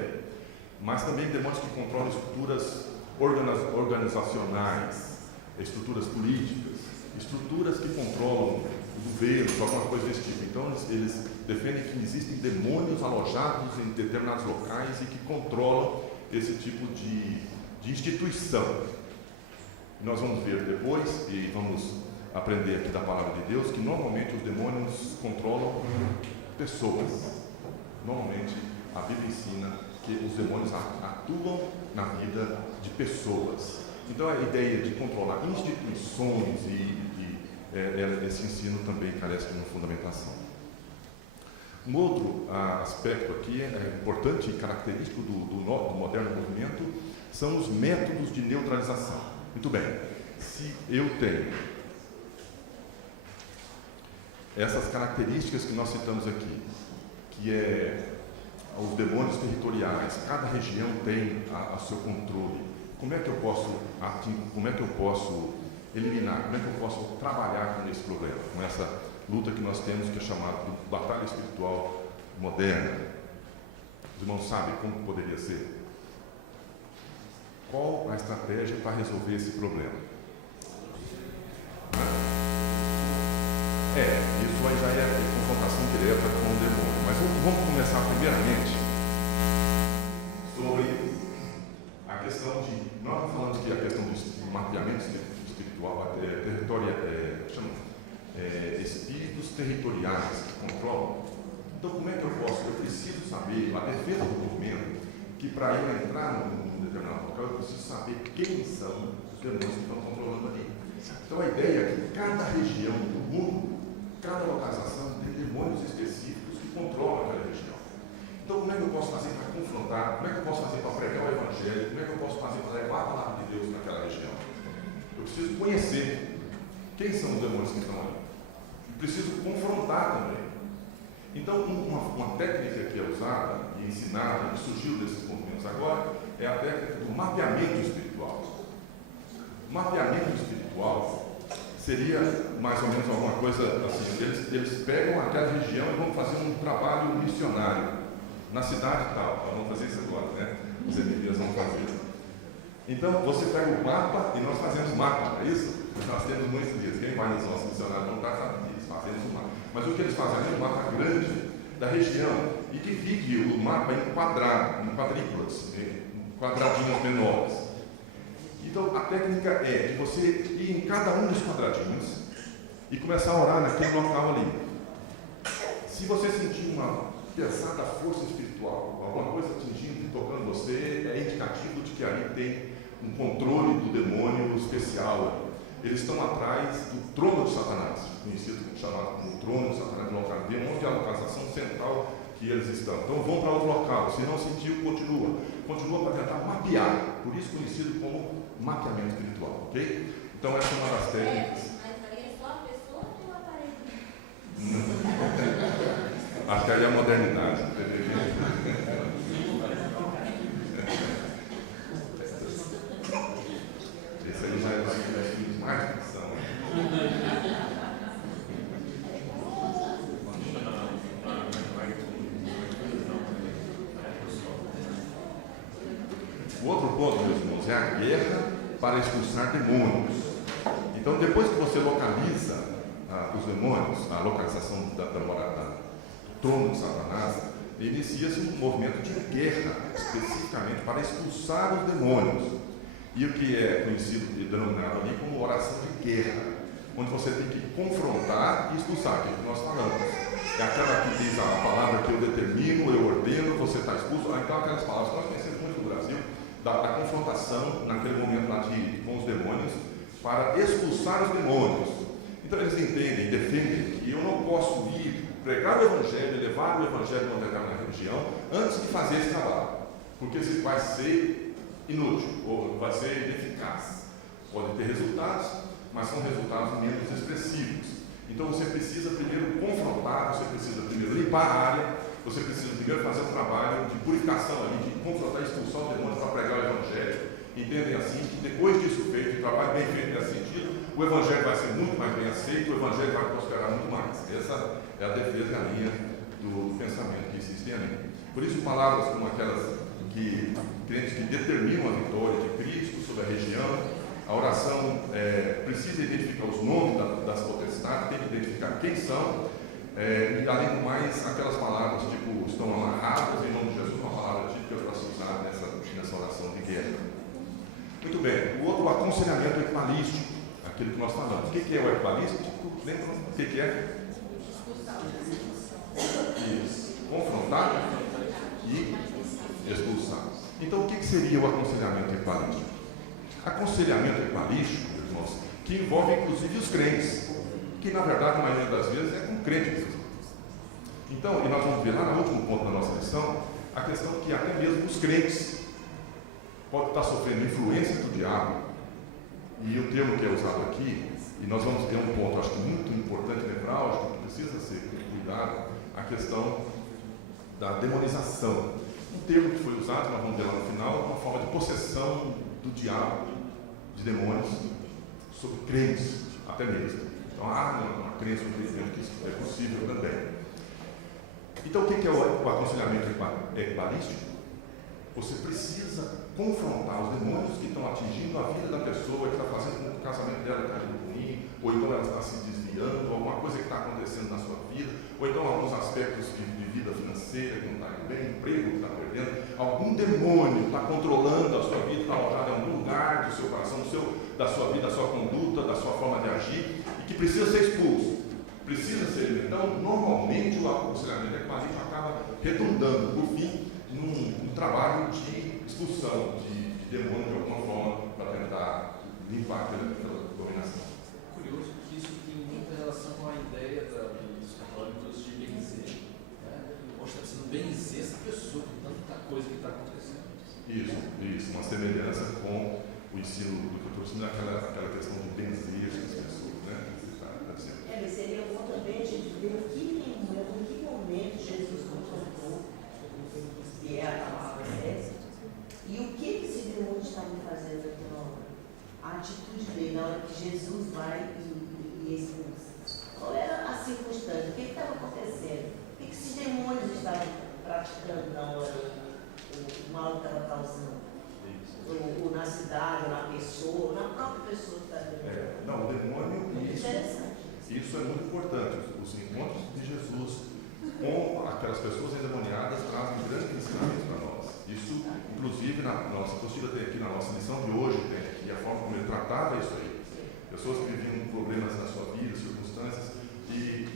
Mas também demônios que controlam estruturas organizacionais, estruturas políticas, estruturas que controlam governos, alguma coisa desse tipo. Então, eles defendem que existem demônios alojados em determinados locais e que controlam esse tipo de instituição. Nós vamos ver depois, e vamos aprender aqui da palavra de Deus, que normalmente os demônios controlam pessoas. Normalmente, a Bíblia ensina que os demônios atuam na vida de pessoas. Então, a ideia de controlar instituições esse ensino também carece de uma fundamentação. Um outro aspecto aqui importante e característico do moderno movimento são os métodos de neutralização. Muito bem, se eu tenho essas características que nós citamos aqui, que é os demônios territoriais, cada região tem a seu controle, como é que eu posso eliminar, como é que eu posso trabalhar com esse problema, com essa luta que nós temos, que é chamada de batalha espiritual moderna? Os irmãos sabem como poderia ser? Qual a estratégia para resolver esse problema? Isso aí já é confrontação direta com o demônio. Mas vamos começar primeiramente sobre a questão de... Nós estamos falando que a questão do mapeamento espiritual, espíritos territoriais que controlam. Então, como é que eu posso? Eu preciso saber, a defesa do movimento, que para eu entrar num determinado local, eu preciso saber quem são os demônios que estão controlando ali. Então, a ideia é que cada região do mundo, cada localização tem demônios específicos que controlam aquela região. Então, como é que eu posso fazer para confrontar? Como é que eu posso fazer para pregar o Evangelho? Como é que eu posso fazer para levar a palavra de Deus naquela região? Eu preciso conhecer quem são os demônios que estão ali. Eu preciso confrontar também. Então, uma técnica que é usada e ensinada, que surgiu desses movimentos agora, é a técnica do mapeamento espiritual. O mapeamento espiritual seria mais ou menos alguma coisa assim: eles pegam aquela região e vão fazer um trabalho missionário na cidade tal. Nós vamos fazer isso agora, né? Os MPs vão fazer. Então, você pega o mapa e nós fazemos mapa, é isso? Nós temos muitos dias. Quem vai nos nossos missionários não está sabendo disso, fazemos um mapa. Mas o que eles fazem é um mapa grande da região e divide o mapa em quadrículas, em quadradinhos menores. Então, a técnica é de você ir em cada um dos quadradinhos e começar a orar naquele local ali. Se você sentir uma pesada força espiritual, alguma coisa atingindo e tocando você, é indicativo de que ali tem um controle do demônio especial. Eles estão atrás do trono de Satanás, conhecido chamado como trono de Satanás, onde é a localização central que eles estão. Então vão para outro local. Se não sentiu, continua para tentar mapear, por isso conhecido como mapeamento espiritual, ok? Então essa é uma das técnicas. Mas aí é só a pessoa ou o aparelho? Acho que aí é a modernidade, entendeu? Esse aí já é dos filhos mais ficção. O outro ponto, meus irmãos, é a guerra para expulsar demônios. Então, depois que você localiza os demônios, a localização do trono de Satanás, inicia-se um movimento de guerra, especificamente para expulsar os demônios. E o que é conhecido e denominado ali como oração de guerra, onde você tem que confrontar e expulsar, que é o que nós falamos. É aquela que diz a palavra que eu determino, eu ordeno, você está expulso. Então, aquelas palavras que nós conhecemos muito no Brasil, da confrontação naquele momento lá com os demônios, para expulsar os demônios. Então, eles entendem e defendem que eu não posso ir pregar o Evangelho, levar o Evangelho numa determinada região, antes de fazer esse trabalho, porque isso vai ser inútil, ou vai ser ineficaz. Pode ter resultados, mas são resultados menos expressivos. Então você precisa primeiro confrontar, você precisa primeiro limpar a área, você precisa primeiro fazer um trabalho de purificação ali, de confrontar, expulsar o demônio para pregar o Evangelho. Entendem assim que depois disso feito, um trabalho bem feito nesse sentido, o Evangelho vai ser muito mais bem aceito, o Evangelho vai prosperar muito mais. Essa é a defesa e a linha do pensamento que existe ali. Por isso, palavras como aquelas que crentes que determinam a vitória de Cristo sobre a região, a oração precisa identificar os nomes das potestades, tem que identificar quem são, e além do mais, aquelas palavras tipo estão amarradas em nome de Jesus, uma palavra típica para se usar nessa oração de guerra. Muito bem, o outro aconselhamento equipalístico, aquilo que nós falamos. O que é o equipalístico? Lembram? O que é? Isso. Confrontar e expulsar. Então, o que seria o aconselhamento equipalístico? Aconselhamento equipalístico, irmãos, que envolve inclusive os crentes, que na verdade, a maioria das vezes, é com crente mesmo. Então, e nós vamos ver lá no último ponto da nossa lição, a questão que até mesmo os crentes podem estar sofrendo influência do diabo, e o termo que é usado aqui, e nós vamos ter um ponto, acho que muito importante, nevrálgico, que precisa ser cuidado, a questão da demonização. Um termo que foi usado, nós vamos ver lá no final, uma forma de possessão do diabo, de demônios, sobre crentes, até mesmo. Então, há uma crença que isso é possível também. Então, o que é o aconselhamento equipalístico? Você precisa confrontar os demônios que estão atingindo a vida da pessoa, que está fazendo com que o casamento dela está indo ruim, ou então ela está se desviando, alguma coisa que está acontecendo na sua vida, ou então alguns aspectos de vida financeira que não está indo bem, emprego que está perdendo, algum demônio está controlando a sua vida, está alojado em algum lugar do seu coração, da sua vida, da sua conduta, da sua forma de agir, e que precisa ser expulso, precisa ser. Então, normalmente o aconselhamento equipalístico acaba redundando, por fim, num trabalho de expulsão de demônio de alguma forma para tentar limpar aquela dominação. É curioso que isso tem muita relação com a ideia dos católicos de benzer. Poxa, está precisando benzer essa pessoa com tanta coisa que está acontecendo. Isso, uma semelhança com o ensino do que eu estou ensinando, aquela questão de benzer as pessoas, né? Mas seria bom também a gente ver em que momento Jesus confrontou, que é a palavra essa, e o que esses demônios estavam fazendo naquela hora. A atitude dele na hora que Jesus vai e expulsa. Qual era a circunstância? O que estava acontecendo? O que esses demônios estavam praticando na hora? O mal que estava causando? Ou na cidade, ou na pessoa, ou na própria pessoa que está vendo. Não, o demônio, Isso é muito importante. Os encontros de Jesus com aquelas pessoas endemoniadas trazem grandes ensinamentos para nós. Isso, inclusive, na nossa apostila tem aqui na nossa lição de hoje, tem aqui a forma como ele tratava isso aí. Pessoas que viviam problemas na sua vida, circunstâncias, e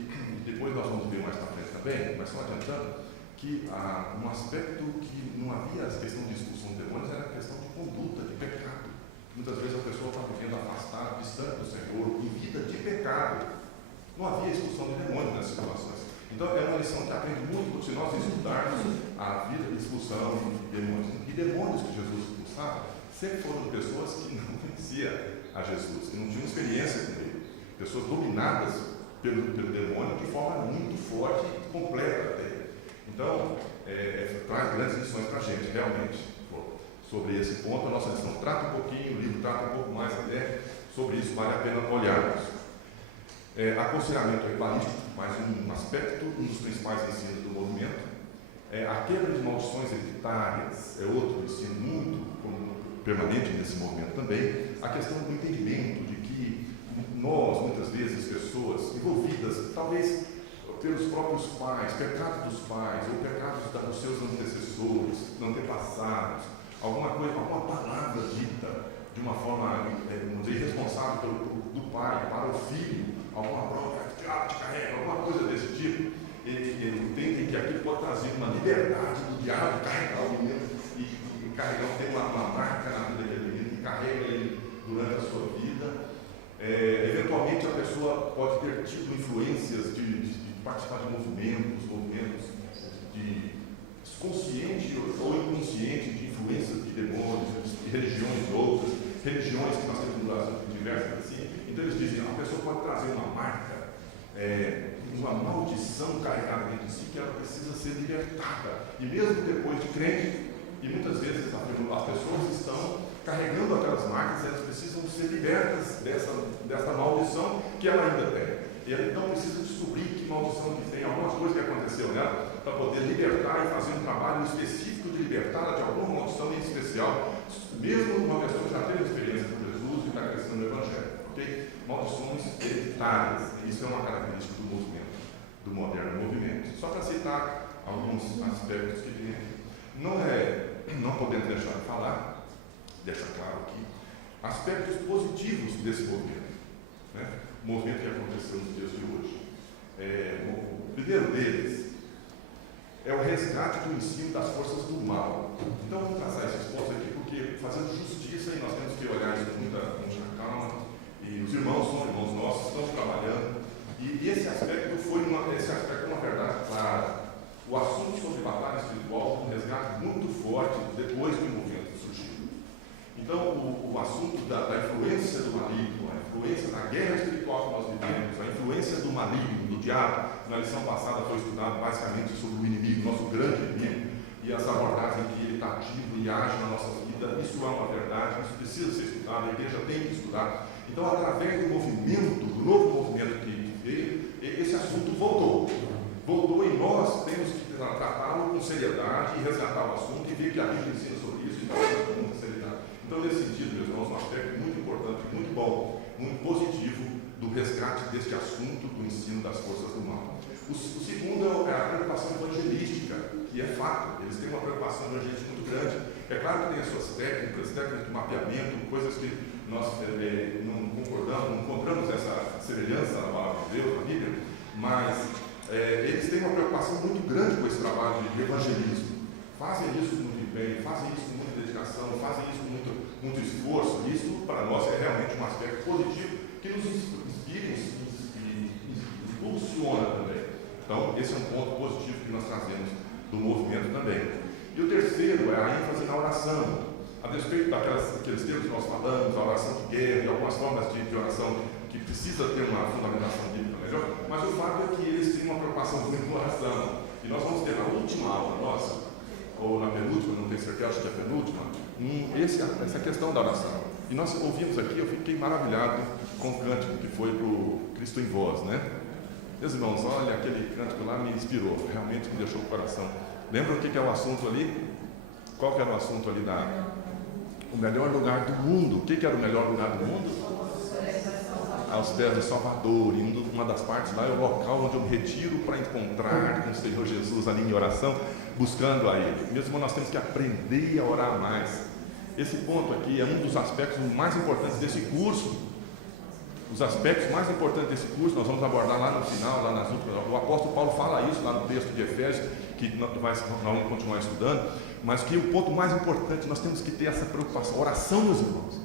depois nós vamos ver mais para frente também, mas só adiantando, que um aspecto que não havia a questão de expulsão de demônios era a questão de conduta, de pecado. Muitas vezes a pessoa está vivendo afastada, distante do Senhor, em vida de pecado. Não havia expulsão de demônios nessas situações. Então é uma lição que aprende muito se nós estudarmos a vida de expulsão de demônios. E demônios que Jesus expulsava sempre foram pessoas que não conheciam a Jesus, que não tinham experiência com ele. Pessoas dominadas pelo demônio de forma muito forte e completa até. Então, traz grandes lições para a gente, realmente. Sobre esse ponto, a nossa lição trata um pouquinho, o livro trata um pouco mais até sobre isso, vale a pena olharmos. Aconselhamento equipalístico, mais um aspecto, um dos principais ensinos do movimento. A quebra de maldições hereditárias é outro ensino muito permanente nesse movimento também. A questão do entendimento de que nós, muitas vezes, pessoas envolvidas, talvez pelos próprios pais, pecados dos pais, ou pecados dos seus antecessores, antepassados, alguma palavra dita de uma forma, vamos dizer, irresponsável do pai para o filho, alguma bronca, te carrega, alguma coisa desse tipo, ele entende que aquilo pode trazer uma liberdade do diabo de carregar o menino e carregar, tem uma marca na vida daquele menino que carrega ele durante a sua vida. Eventualmente a pessoa pode ter tido influências de participar de movimentos de consciente ou inconsciente de influências de demônios, de religiões outras, religiões que nós temos no Brasil diversas assim. Então eles dizem, a pessoa pode trazer uma marca uma maldição carregada dentro de si que ela precisa ser libertada. E mesmo depois de crente, e muitas vezes as pessoas estão carregando aquelas marcas, elas precisam ser libertas dessa maldição que ela ainda tem. E ela então precisa descobrir que maldição que tem, algumas coisas que aconteceu nela, para poder libertar e fazer um trabalho específico de libertá-la de alguma maldição em especial, mesmo uma pessoa que já teve experiência com Jesus e está crescendo no Evangelho. Okay? Maldições hereditárias, isso é uma característica do movimento, do moderno movimento. Só para citar alguns aspectos que tem aqui. Não podemos deixar de falar, deixar claro aqui, aspectos positivos desse movimento. Né? O movimento que aconteceu nos dias de hoje. O primeiro deles é o resgate do ensino das forças do mal. Então vamos traçar esses pontos aqui, porque fazendo justiça, e nós temos que olhar isso com muita calma, e os irmãos são irmãos nossos, estão trabalhando, e esse aspecto é uma verdade clara. O assunto sobre batalha espiritual, um resgate muito forte depois que o movimento surgiu. Então, o assunto da influência do maligno, a influência da guerra espiritual que nós vivemos, a influência do maligno, do diabo, na lição passada foi estudado basicamente sobre o inimigo, nosso grande inimigo, e as abordagens em que ele está ativo e age na nossa vida. Isso é uma verdade, isso precisa ser estudado, a igreja tem que estudar. Então, através do movimento, do novo movimento que veio, esse assunto voltou e nós temos que tratá-lo com seriedade e resgatar o assunto e ver que a Bíblia ensina sobre isso e tratar com muita seriedade. Então, nesse sentido, meus irmãos, um aspecto muito importante, muito bom, muito positivo do resgate deste assunto do ensino das forças do mal. O segundo é a preocupação evangelística, que é fato, eles têm uma preocupação evangelística muito grande. É claro que tem as suas técnicas de mapeamento, coisas que nós não concordamos, não encontramos essa semelhança na palavra de Deus, na Bíblia, mas eles têm uma preocupação muito grande com esse trabalho de evangelismo. Fazem isso com muito empenho, fazem isso com muita dedicação, fazem isso com muito esforço. Isso, para nós, é realmente um aspecto positivo que nos inspira e impulsiona também. Então, esse é um ponto positivo que nós trazemos do movimento também. E o terceiro é a ênfase na oração. A despeito daqueles termos que nós falamos, a oração de guerra e algumas formas de oração que precisa ter uma fundamentação bíblica melhor, mas o fato é que eles têm uma preocupação muito com oração. E nós vamos ter na última aula nossa, ou na penúltima, não tenho certeza, acho que é a penúltima, essa questão da oração. E nós ouvimos aqui, eu fiquei maravilhado com o cântico que foi para o Cristo em Vós, né? Meus irmãos, olha, aquele cântico lá me inspirou, realmente me deixou o coração. Lembra o que é o assunto ali? Qual que era o assunto ali o melhor lugar do mundo? O que era o melhor lugar do mundo? Aos pés do Salvador. E uma das partes lá é o local onde eu me retiro para encontrar com o Senhor Jesus ali em oração, buscando a Ele. Mesmo nós temos que aprender a orar mais. Esse ponto aqui é um dos aspectos mais importantes desse curso. Os aspectos mais importantes desse curso nós vamos abordar lá no final, lá nas últimas. O apóstolo Paulo fala isso lá no texto de Efésios, que nós vamos continuar estudando, mas que o ponto mais importante, nós temos que ter essa preocupação, oração, meus irmãos.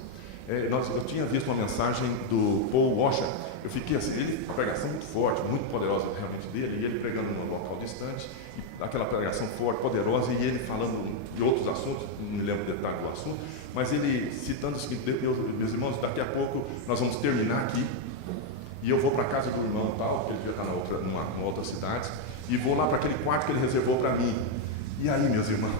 Eu tinha visto uma mensagem do Paul Washer, eu fiquei assim, uma pregação muito forte, muito poderosa realmente dele, e ele pregando num local distante, e aquela pregação forte, poderosa, e ele falando de outros assuntos, não me lembro o detalhe do assunto, mas ele citando o seguinte: meus irmãos, daqui a pouco nós vamos terminar aqui, e eu vou para a casa do irmão tal, que ele já está numa outra cidade, e vou lá para aquele quarto que ele reservou para mim. E aí, meus irmãos,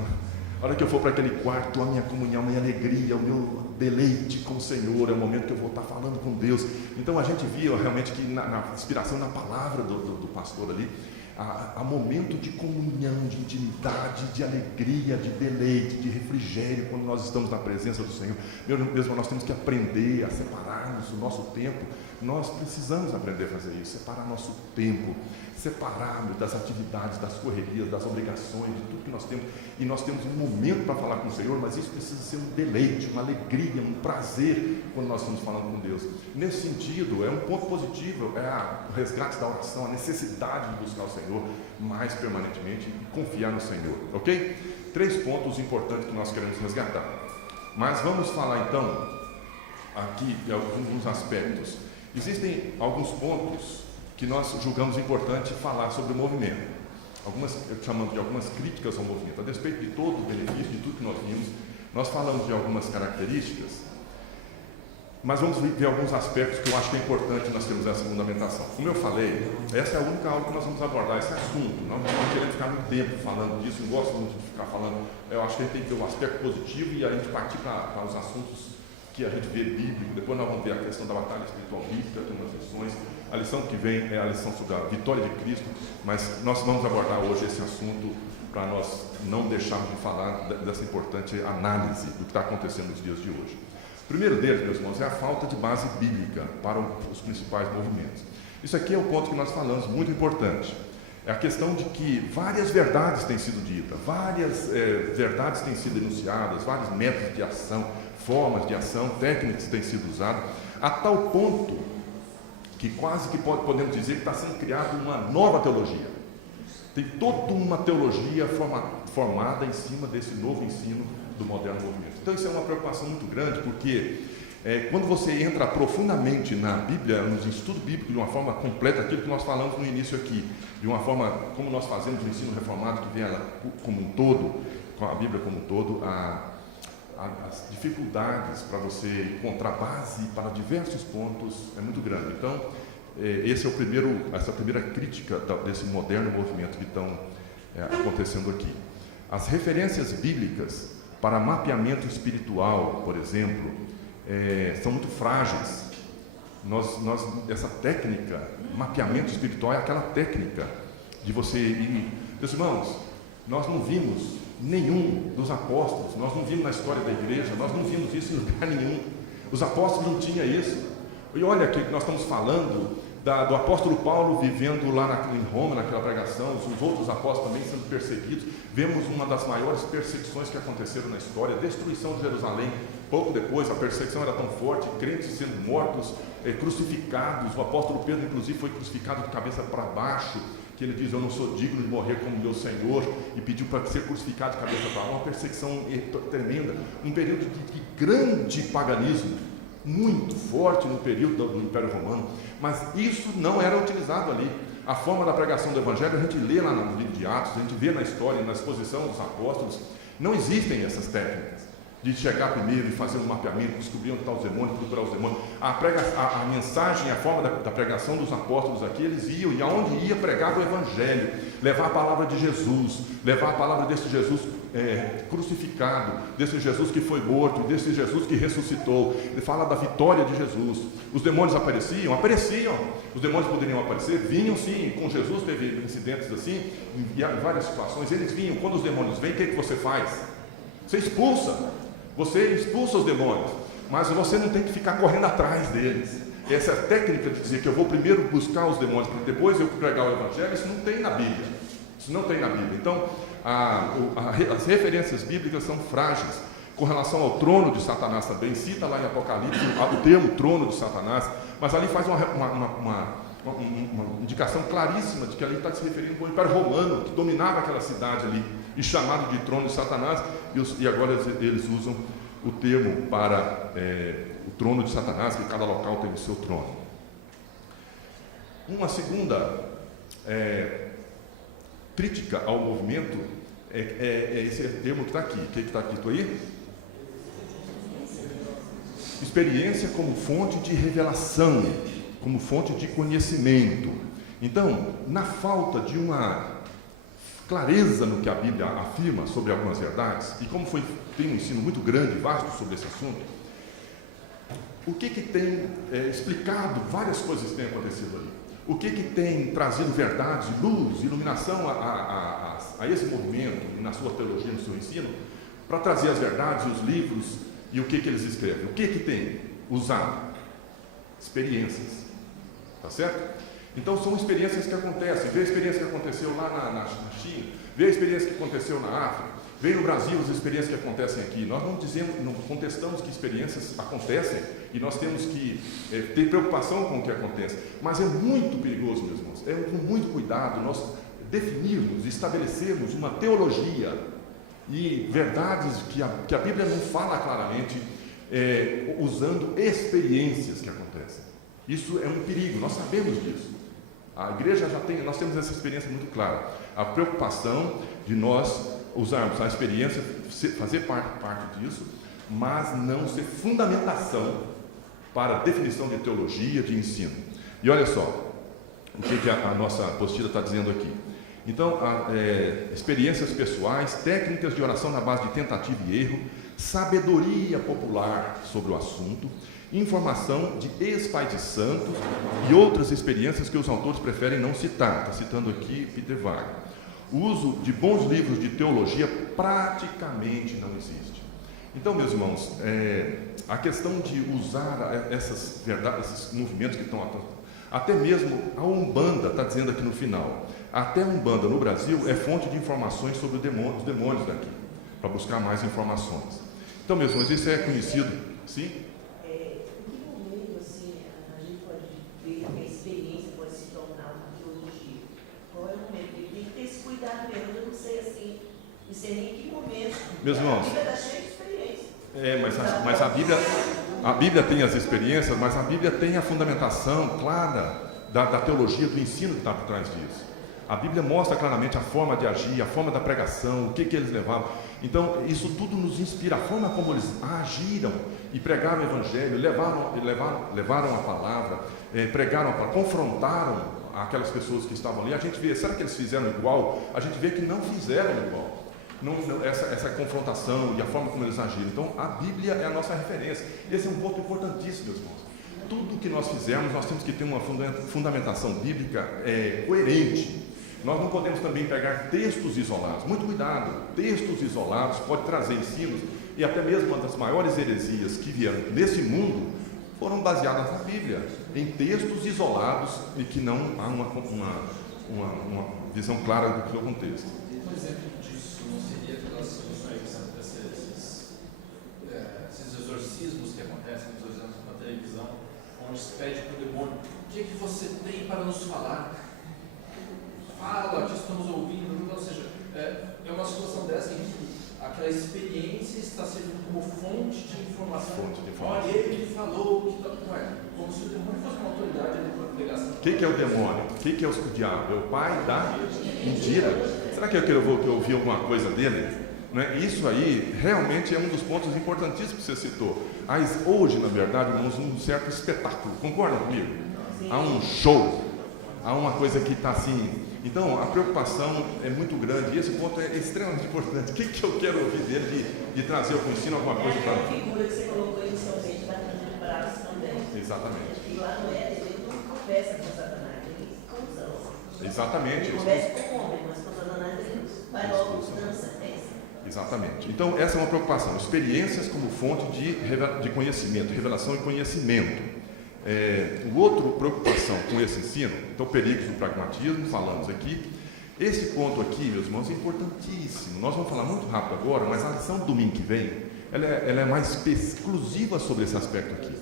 a hora que eu for para aquele quarto, a minha comunhão, a minha alegria, o meu deleite com o Senhor, é o momento que eu vou estar falando com Deus. Então a gente via realmente que na inspiração, na palavra do pastor ali, há momento de comunhão, de intimidade, de alegria, de deleite, de refrigério quando nós estamos na presença do Senhor. Mesmo nós temos que aprender a separarmos o nosso tempo. Nós precisamos aprender a fazer isso, separar nosso tempo, separarmos das atividades, das correrias, das obrigações, de tudo que nós temos. E nós temos um momento para falar com o Senhor, mas isso precisa ser um deleite, uma alegria, um prazer quando nós estamos falando com Deus. Nesse sentido, é um ponto positivo, o resgate da oração, a necessidade de buscar o Senhor mais permanentemente e confiar no Senhor, ok? 3 pontos importantes que nós queremos resgatar. Mas vamos falar então aqui de alguns aspectos. Existem alguns pontos que nós julgamos importante falar sobre o movimento. Chamamos de algumas críticas ao movimento. A despeito de todo o benefício, de tudo que nós vimos, nós falamos de algumas características Mas vamos ver alguns aspectos que eu acho que é importante nós termos essa fundamentação. Como eu falei, essa é a única aula que nós vamos abordar esse assunto. Nós não estamos querendo ficar muito tempo falando disso, não gosto muito de ficar falando. Eu acho que a gente tem que ter um aspecto positivo e a gente partir para os assuntos que a gente vê bíblico. Depois nós vamos ver a questão da batalha espiritual bíblica, tem umas lições. A lição que vem é a lição sobre a vitória de Cristo, mas nós vamos abordar hoje esse assunto para nós não deixarmos de falar dessa importante análise do que está acontecendo nos dias de hoje. O primeiro deles, meus irmãos, é a falta de base bíblica para os principais movimentos. Isso aqui é o ponto que nós falamos, muito importante. É a questão de que várias verdades têm sido ditas, várias verdades têm sido enunciadas, vários métodos de ação, formas de ação, técnicas têm sido usadas, a tal ponto que quase que podemos dizer que está sendo criada uma nova teologia. Tem toda uma teologia formada em cima desse novo ensino do moderno movimento. Então isso é uma preocupação muito grande, porque quando você entra profundamente na Bíblia, nos estudos bíblicos, de uma forma completa, aquilo que nós falamos no início aqui, de uma forma como nós fazemos o ensino reformado, que vem ela como um todo, com a Bíblia como um todo, as dificuldades para você encontrar base para diversos pontos é muito grande. Então, essa é a primeira crítica desse moderno movimento que estão acontecendo aqui. As referências bíblicas para mapeamento espiritual, por exemplo, são muito frágeis. Essa técnica, mapeamento espiritual, é aquela técnica de você ir... Meus irmãos, nós não vimos nenhum dos apóstolos, nós não vimos na história da igreja, nós não vimos isso em lugar nenhum. Os apóstolos não tinham isso. E olha aqui que nós estamos falando do apóstolo Paulo vivendo lá em Roma, naquela pregação, os outros apóstolos também sendo perseguidos. Vemos uma das maiores perseguições que aconteceram na história, a destruição de Jerusalém. Pouco depois, a perseguição era tão forte, crentes sendo mortos, crucificados. O apóstolo Pedro, inclusive, foi crucificado de cabeça para baixo, que ele diz: eu não sou digno de morrer como meu Senhor, e pediu para ser crucificado de cabeça para baixo. Uma perseguição tremenda, um período de grande paganismo, muito forte no período do Império Romano, mas isso não era utilizado ali. A forma da pregação do Evangelho, a gente lê lá no livro de Atos, a gente vê na história, na exposição dos apóstolos, não existem essas técnicas de chegar primeiro e fazer um mapeamento, descobrir onde estão os demônios, procurar os demônios. A mensagem, a forma da pregação dos apóstolos aqui, eles iam, e aonde ia, pregar o Evangelho, levar a palavra de Jesus, levar a palavra desse Jesus crucificado, desse Jesus que foi morto, desse Jesus que ressuscitou. Ele fala da vitória de Jesus. Os demônios apareciam, os demônios poderiam aparecer, vinham sim, com Jesus teve incidentes assim, em várias situações, eles vinham. Quando os demônios vêm, o que você faz? Você expulsa os demônios, mas você não tem que ficar correndo atrás deles. Essa é a técnica de dizer que eu vou primeiro buscar os demônios, para depois eu pregar o Evangelho, isso não tem na Bíblia. Então, as referências bíblicas são frágeis. Com relação ao trono de Satanás também, cita lá em Apocalipse o termo trono de Satanás, mas ali faz uma indicação claríssima de que ali está se referindo ao Império Romano, que dominava aquela cidade ali, e chamado de trono de Satanás, e agora eles usam o termo para o trono de Satanás, que cada local tem o seu trono. Uma segunda crítica ao movimento é esse termo que está aqui. O que está escrito aí? Experiência como fonte de revelação, como fonte de conhecimento. Então, na falta de uma clareza no que a Bíblia afirma sobre algumas verdades, e como tem um ensino muito grande, vasto sobre esse assunto, o que tem explicado várias coisas que têm acontecido ali? O que tem trazido verdade, luz, iluminação a esse movimento, na sua teologia, no seu ensino, para trazer as verdades, os livros e o que eles escrevem? O que tem usado? Experiências. Tá certo? Então são experiências que acontecem. Vê a experiência que aconteceu lá na China, vê a experiência que aconteceu na África, vê no Brasil as experiências que acontecem aqui. Nós não contestamos que experiências acontecem e nós temos que ter preocupação com o que acontece. Mas é muito perigoso, meus irmãos, com muito cuidado nós definirmos, estabelecermos uma teologia e verdades que a Bíblia não fala claramente, usando experiências que acontecem. Isso é um perigo, nós sabemos disso. A igreja nós temos essa experiência muito clara. A preocupação de nós usarmos a experiência, fazer parte disso, mas não ser fundamentação para definição de teologia, de ensino. E olha só, o que a nossa apostila está dizendo aqui. Então, experiências pessoais, técnicas de oração na base de tentativa e erro, sabedoria popular sobre o assunto, informação de ex-pais de santos e outras experiências que os autores preferem não citar. Está citando aqui Peter Wagner. O uso de bons livros de teologia praticamente não existe. Então, meus irmãos, a questão de usar essas verdades, esses movimentos que estão até mesmo a Umbanda está dizendo aqui no final, até a Umbanda no Brasil é fonte de informações sobre os demônios daqui, para buscar mais informações. Então, meus irmãos, isso é conhecido, sim? Em que momento, assim, a gente pode ver que a experiência pode se tornar uma teologia? Qual é o momento? Tem que ter esse cuidado mesmo, eu não sei, assim, discernir em que momento. Meus irmãos, a Bíblia está cheia de experiência. Mas a Bíblia tem as experiências, mas a Bíblia tem a fundamentação clara da teologia, do ensino que está por trás disso. A Bíblia mostra claramente a forma de agir, a forma da pregação, o que eles levavam. Então, isso tudo nos inspira, a forma como eles agiram e pregaram o Evangelho, levaram a palavra, pregaram a palavra, confrontaram aquelas pessoas que estavam ali. A gente vê, será que eles fizeram igual? A gente vê que não fizeram igual. Essa confrontação e a forma como eles agiram. Então, a Bíblia é a nossa referência. Esse é um ponto importantíssimo, meus irmãos. Tudo que nós fizermos, nós temos que ter uma fundamentação bíblica coerente. Nós não podemos também pegar textos isolados. Muito cuidado, textos isolados podem trazer ensinos, e até mesmo uma das maiores heresias que vieram nesse mundo foram baseadas na Bíblia, em textos isolados e que não há uma visão clara do que é o contexto. Um exemplo disso não seria aquelas soluções, esses exorcismos que acontecem na televisão, onde se pede para o demônio: o que você tem para nos falar? Fala, que estamos ouvindo. Ou seja, é uma situação dessa em que aquela experiência está servindo como fonte de informação. Olha, ele falou que como se o demônio fosse uma autoridade ali para a pregação. O que é o demônio? O que é o diabo? É o pai da mentira? Será que eu vou ouvir alguma coisa dele? Não é? Isso aí realmente é um dos pontos importantíssimos que você citou. Mas hoje, na verdade, irmãos, um certo espetáculo. Concordam comigo? Há um show, há uma coisa que está assim. Então, a preocupação é muito grande e esse ponto é extremamente importante. O que eu quero ouvir dele de trazer ou ensino alguma coisa para mim? A figura que você colocou inicialmente da Cândida de Bravos também. Exatamente. E lá no Éden, ele não conversa com Satanás, ele conversa. Exatamente. Ele conversa com o homem, mas com Satanás ele vai logo dando sentença. Exatamente. Então, essa é uma preocupação. Experiências como fonte de conhecimento, revelação e conhecimento. Outra preocupação com esse ensino, então, perigos do pragmatismo, falamos aqui. Esse ponto aqui, meus irmãos, é importantíssimo. Nós vamos falar muito rápido agora, mas a lição do domingo que vem, ela é mais exclusiva sobre esse aspecto aqui.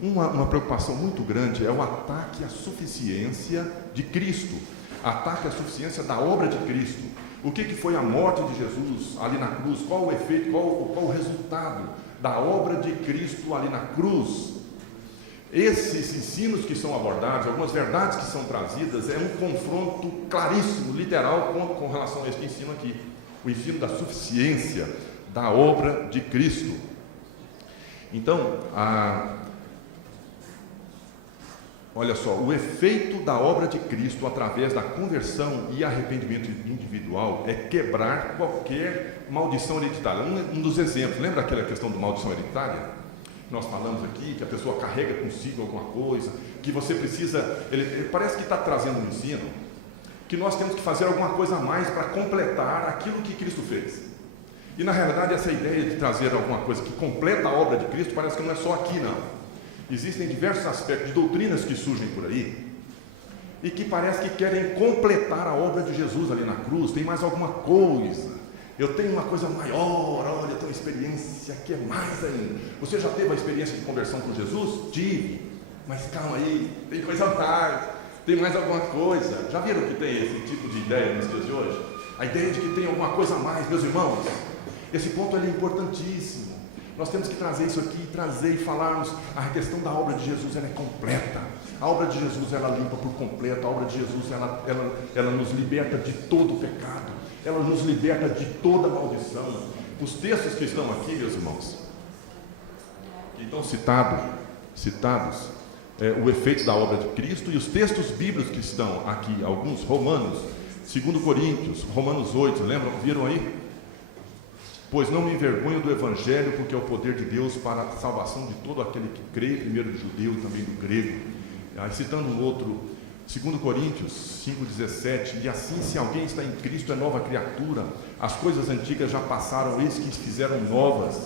Uma preocupação muito grande é o ataque à suficiência de Cristo, ataque à suficiência da obra de Cristo. O que foi a morte de Jesus ali na cruz? Qual o efeito, qual o resultado da obra de Cristo ali na cruz? Esses ensinos que são abordados, algumas verdades que são trazidas, é um confronto claríssimo, literal, com relação a este ensino aqui. O ensino da suficiência da obra de Cristo. Então, olha só, o efeito da obra de Cristo através da conversão e arrependimento individual é quebrar qualquer maldição hereditária. Um dos exemplos, lembra aquela questão da maldição hereditária? Nós falamos aqui que a pessoa carrega consigo alguma coisa, que você precisa, ele parece que está trazendo um ensino, que nós temos que fazer alguma coisa a mais para completar aquilo que Cristo fez. E na realidade essa ideia de trazer alguma coisa que completa a obra de Cristo parece que não é só aqui não. Existem diversos aspectos de doutrinas que surgem por aí e que parece que querem completar a obra de Jesus ali na cruz. Tem mais alguma coisa. Eu tenho uma coisa maior, olha, eu tenho uma experiência que é mais ainda. Você já teve a experiência de conversão com Jesus? Tive. Mas calma aí, tem coisa mais, tem mais alguma coisa. Já viram que tem esse tipo de ideia nos dias de hoje? A ideia de que tem alguma coisa a mais, meus irmãos. Esse ponto é importantíssimo. Nós temos que trazer isso aqui, trazer e falarmos. A questão da obra de Jesus, ela é completa. A obra de Jesus, ela limpa por completo. A obra de Jesus, ela nos liberta de todo o pecado. Ela nos liberta de toda maldição. Os textos que estão aqui, meus irmãos, que estão citados, citados, o efeito da obra de Cristo, e os textos bíblicos que estão aqui, alguns, Romanos, 2 Coríntios, Romanos 8, lembram? Viram aí? Pois não me envergonho do Evangelho, porque é o poder de Deus para a salvação de todo aquele que crê, primeiro do judeu e também do grego. Aí, citando um outro, 2 Coríntios 5,17, e assim, se alguém está em Cristo, é nova criatura, as coisas antigas já passaram, eis que se fizeram novas.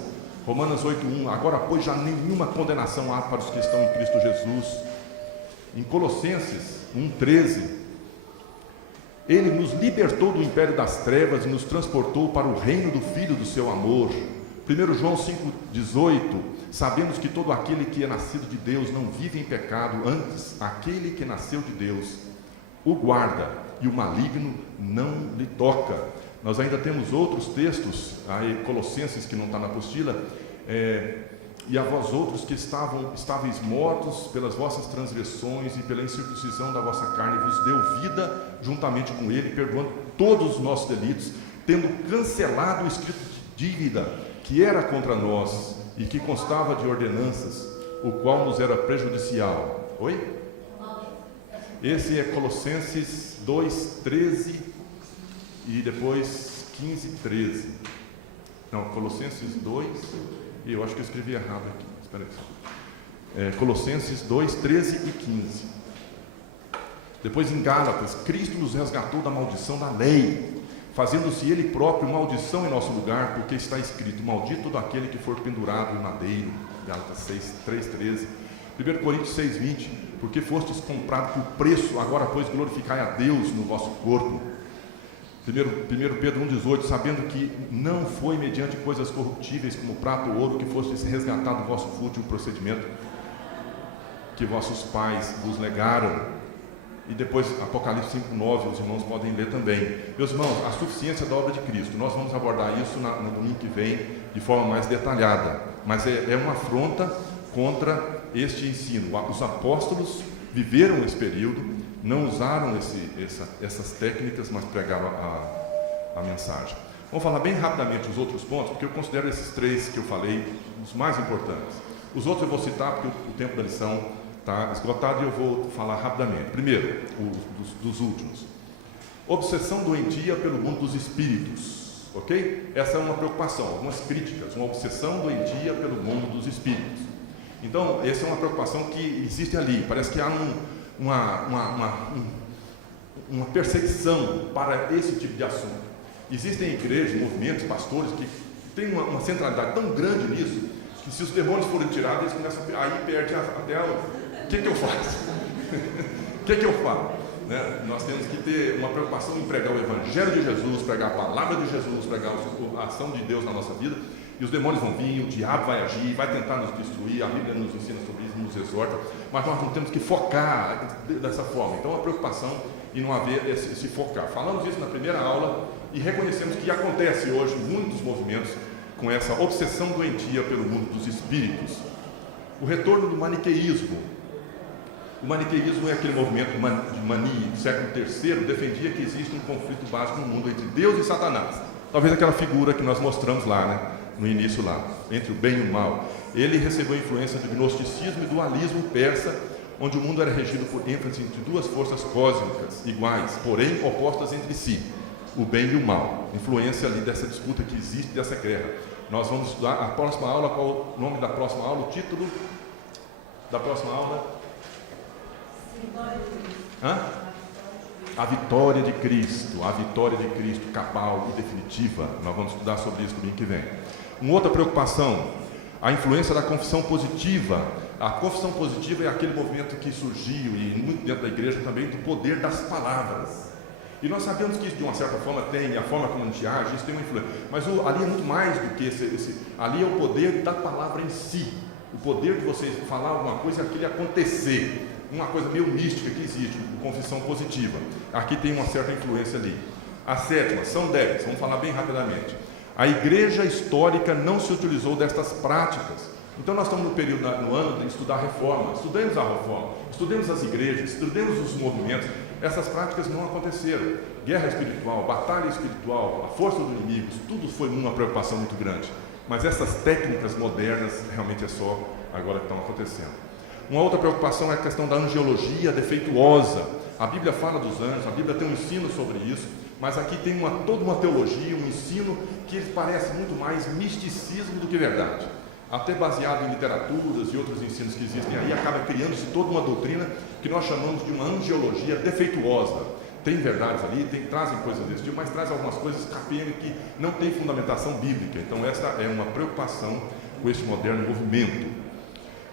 Romanos 8,1, agora, pois, já nenhuma condenação há para os que estão em Cristo Jesus. Em Colossenses 1,13, ele nos libertou do império das trevas e nos transportou para o reino do Filho do seu amor. 1 João 5,18, sabemos que todo aquele que é nascido de Deus não vive em pecado, antes aquele que nasceu de Deus o guarda, e o maligno não lhe toca. Nós ainda temos outros textos, aí, Colossenses, que não está na apostila, e a vós outros que estáveis mortos pelas vossas transgressões e pela incircuncisão da vossa carne, vos deu vida juntamente com ele, perdoando todos os nossos delitos, tendo cancelado o escrito de dívida que era contra nós e que constava de ordenanças, o qual nos era prejudicial. Oi? Esse é Colossenses 2:13 e depois 15:13. Não, Colossenses 2, eu acho que eu escrevi errado aqui, espera aí. Colossenses 2:13 e 15. Depois em Gálatas, Cristo nos resgatou da maldição da lei, fazendo-se Ele próprio maldição em nosso lugar, porque está escrito, maldito todo aquele que for pendurado no madeiro. Gálatas 3:13. 1 Coríntios 6:20, porque fostes comprado por preço, agora pois glorificai a Deus no vosso corpo. 1 Pedro 1,18, sabendo que não foi mediante coisas corruptíveis como prata ou ouro que fostes resgatado o vosso fútil procedimento que vossos pais vos legaram. E depois Apocalipse 5:9, os irmãos podem ler também. Meus irmãos, a suficiência da obra de Cristo, nós vamos abordar isso no domingo que vem de forma mais detalhada, mas é uma afronta contra este ensino. Os apóstolos viveram esse período, não usaram essas técnicas, mas pregaram a mensagem. Vamos falar bem rapidamente os outros pontos, porque eu considero esses três que eu falei os mais importantes. Os outros eu vou citar porque o tempo da lição está esgotado e eu vou falar rapidamente. Primeiro, dos últimos. Obsessão doentia pelo mundo dos espíritos, ok? Essa é uma preocupação, algumas críticas, uma obsessão doentia pelo mundo dos espíritos. Então, essa é uma preocupação que existe ali, parece que há uma perseguição para esse tipo de assunto. Existem igrejas, movimentos, pastores que têm uma centralidade tão grande nisso, que se os demônios forem tirados, eles começam a ir perto até o que eu faço? O que eu falo? Né? Nós temos que ter uma preocupação em pregar o Evangelho de Jesus, pregar a palavra de Jesus, pregar a ação de Deus na nossa vida, e os demônios vão vir, o diabo vai agir, vai tentar nos destruir, a Bíblia nos ensina sobre isso, nos exorta, mas nós não temos que focar dessa forma. Então, a preocupação em não haver esse focar. Falamos isso na primeira aula e reconhecemos que acontece hoje muitos movimentos com essa obsessão doentia pelo mundo dos espíritos. O retorno do maniqueísmo. O maniqueísmo é aquele movimento de mania do século III, defendia que existe um conflito básico no mundo entre Deus e Satanás. Talvez aquela figura que nós mostramos lá, né? No início lá, entre o bem e o mal. Ele recebeu influência do gnosticismo e dualismo persa, onde o mundo era regido por ênfase entre duas forças cósmicas iguais, porém opostas entre si, o bem e o mal. Influência ali dessa disputa que existe, dessa guerra. Nós vamos estudar a próxima aula. Qual o nome da próxima aula? O título da próxima aula? A vitória de Cristo. A vitória de Cristo, cabal e definitiva. Nós vamos estudar sobre isso no domingo que vem. Uma outra preocupação, a influência da confissão positiva. A confissão positiva é aquele movimento que surgiu, e muito dentro da igreja também, do poder das palavras. E nós sabemos que isso, de uma certa forma, tem a forma como a gente age, isso tem uma influência. Mas ali é muito mais do que ali é o poder da palavra em si. O poder de você falar alguma coisa e aquilo acontecer. Uma coisa meio mística que existe, confissão positiva. Aqui tem uma certa influência ali. A sétima, são 10, vamos falar bem rapidamente. A igreja histórica não se utilizou destas práticas. Então nós estamos no período, no ano de estudar a reforma. Estudemos a reforma, estudemos as igrejas, estudemos os movimentos. Essas práticas não aconteceram. Guerra espiritual, batalha espiritual, a força do inimigo, tudo foi uma preocupação muito grande. Mas essas técnicas modernas realmente é só agora que estão acontecendo. Uma outra preocupação é a questão da angiologia defeituosa. A Bíblia fala dos anjos, a Bíblia tem um ensino sobre isso, mas aqui tem toda uma teologia, um ensino que parece muito mais misticismo do que verdade. Até baseado em literaturas e outros ensinos que existem aí, acaba criando-se toda uma doutrina que nós chamamos de uma angiologia defeituosa. Tem verdades ali, trazem coisas desse tipo, mas trazem algumas coisas capengas que não têm fundamentação bíblica. Então essa é uma preocupação com esse moderno movimento.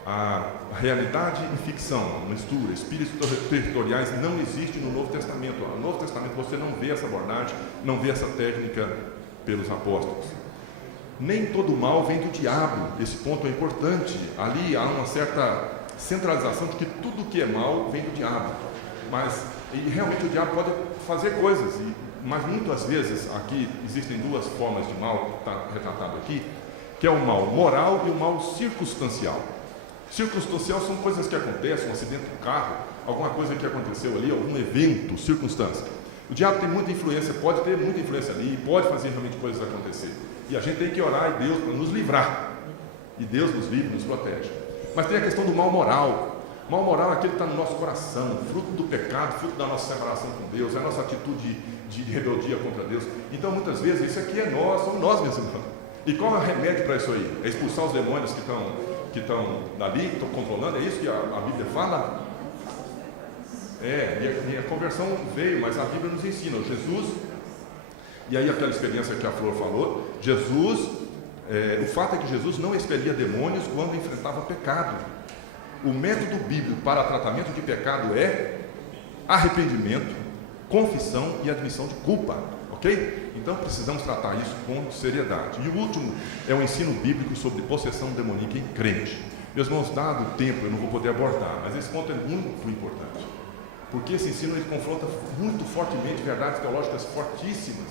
A realidade em ficção, mistura, espíritos territoriais não existe no Novo Testamento. No Novo Testamento você não vê essa abordagem, não vê essa técnica pelos apóstolos. Nem todo mal vem do diabo, esse ponto é importante. Ali há uma certa centralização de que tudo que é mal vem do diabo. Mas e realmente o diabo pode fazer coisas, mas muitas vezes aqui existem duas formas de mal, está retratado aqui, que é o mal moral e o mal circunstancial. Circunstancial são coisas que acontecem, um acidente do carro, alguma coisa que aconteceu ali, algum evento, circunstância. O diabo tem muita influência, pode ter muita influência ali, pode fazer realmente coisas acontecer. E a gente tem que orar a Deus para nos livrar. E Deus nos livra, nos protege. Mas tem a questão do mal moral. O mal moral é aquele que está no nosso coração, fruto do pecado, fruto da nossa separação com Deus, é a nossa atitude de rebeldia contra Deus. Então, muitas vezes, isso aqui é nós, somos nós mesmos. E qual é o remédio para isso aí? É expulsar os demônios que estão dali, que estão controlando, é isso que a Bíblia fala? Minha conversão veio, mas a Bíblia nos ensina, Jesus, e aí aquela experiência que a Flor falou, Jesus, o fato é que Jesus não expelia demônios quando enfrentava pecado. O método bíblico para tratamento de pecado é arrependimento, confissão e admissão de culpa, ok? Então precisamos tratar isso com seriedade. E o último é o ensino bíblico sobre possessão demoníaca em crente. Meus irmãos, dado o tempo, eu não vou poder abordar, mas esse ponto é muito importante, porque esse ensino ele confronta muito fortemente verdades teológicas fortíssimas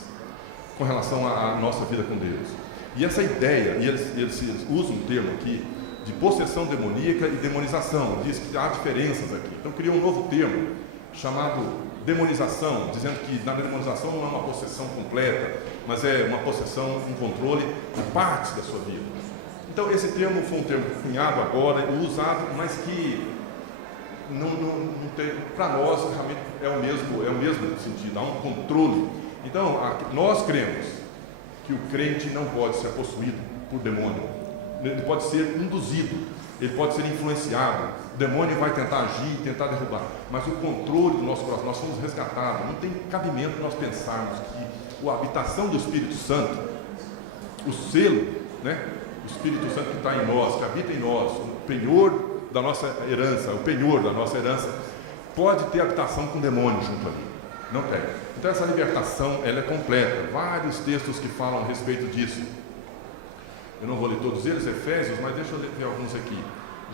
com relação à nossa vida com Deus. E essa ideia, e eles usam um termo aqui, de possessão demoníaca e demonização, diz que há diferenças aqui. Então criou um novo termo, chamado demonização, dizendo que na demonização não é uma possessão completa, mas é uma possessão, um controle de partes da sua vida. Então esse termo foi um termo cunhado agora, usado, mas que não tem, para nós realmente é o mesmo sentido, há um controle. Então nós cremos que o crente não pode ser possuído por demônio. Ele pode ser induzido, ele pode ser influenciado, o demônio vai tentar agir, tentar derrubar, mas o controle do nosso coração, nós somos resgatados, não tem cabimento nós pensarmos que a habitação do Espírito Santo, o selo, o Espírito Santo que está em nós, que habita em nós, o penhor da nossa herança, pode ter habitação com o demônio junto ali, não tem. Então essa libertação, ela é completa, vários textos que falam a respeito disso. Eu não vou ler todos eles, Efésios, mas deixa eu ver alguns aqui.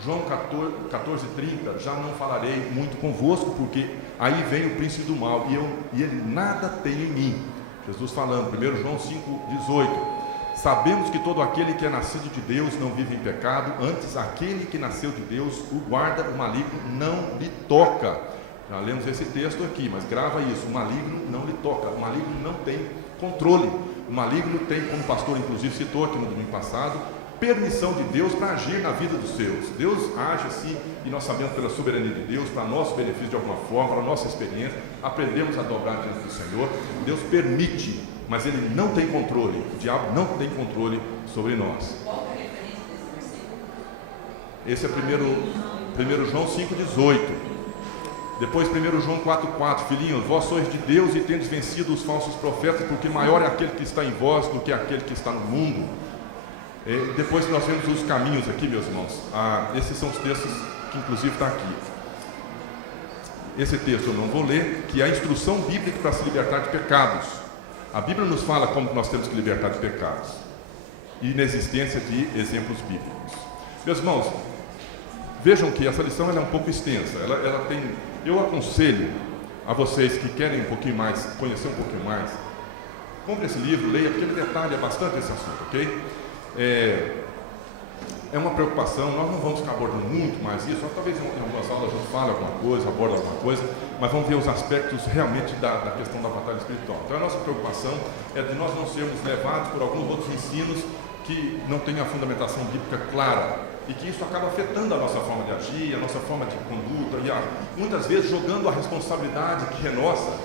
João 14:30, já não falarei muito convosco, porque aí vem o príncipe do mal, e ele nada tem em mim. Jesus falando, 1 João 5:18. Sabemos que todo aquele que é nascido de Deus não vive em pecado, antes aquele que nasceu de Deus o guarda, o maligno não lhe toca. Já lemos esse texto aqui, mas grava isso, o maligno não lhe toca, o maligno não tem controle. O maligno tem, como o pastor inclusive citou aqui no domingo passado, permissão de Deus para agir na vida dos seus. Deus age assim, e nós sabemos pela soberania de Deus, para nosso benefício de alguma forma, para a nossa experiência, aprendemos a dobrar diante do Senhor. Deus permite, mas Ele não tem controle, o diabo não tem controle sobre nós. Qual é a referência desse versículo? Esse é 1 João 5,18. Depois 1 João 4,4, filhinhos, vós sois de Deus e tendes vencido os falsos profetas, porque maior é aquele que está em vós do que aquele que está no mundo. Depois nós temos os caminhos aqui, meus irmãos. Esses são os textos que inclusive está aqui. Esse texto eu não vou ler, que é a instrução bíblica para se libertar de pecados. A Bíblia nos fala como nós temos que libertar de pecados. E inexistência de exemplos bíblicos. Meus irmãos, vejam que essa lição ela é um pouco extensa. Ela tem... Eu aconselho a vocês que querem um pouquinho mais, conhecer um pouquinho mais, compre esse livro, leia, porque ele detalha bastante esse assunto, ok? É uma preocupação, nós não vamos ficar abordando muito mais isso, talvez em algumas aulas a gente fale alguma coisa, aborda alguma coisa, mas vamos ver os aspectos realmente da questão da batalha espiritual. Então a nossa preocupação é de nós não sermos levados por alguns outros ensinos que não têm a fundamentação bíblica clara. e que isso acaba afetando a nossa forma de agir, a nossa forma de conduta, e muitas vezes jogando a responsabilidade que é nossa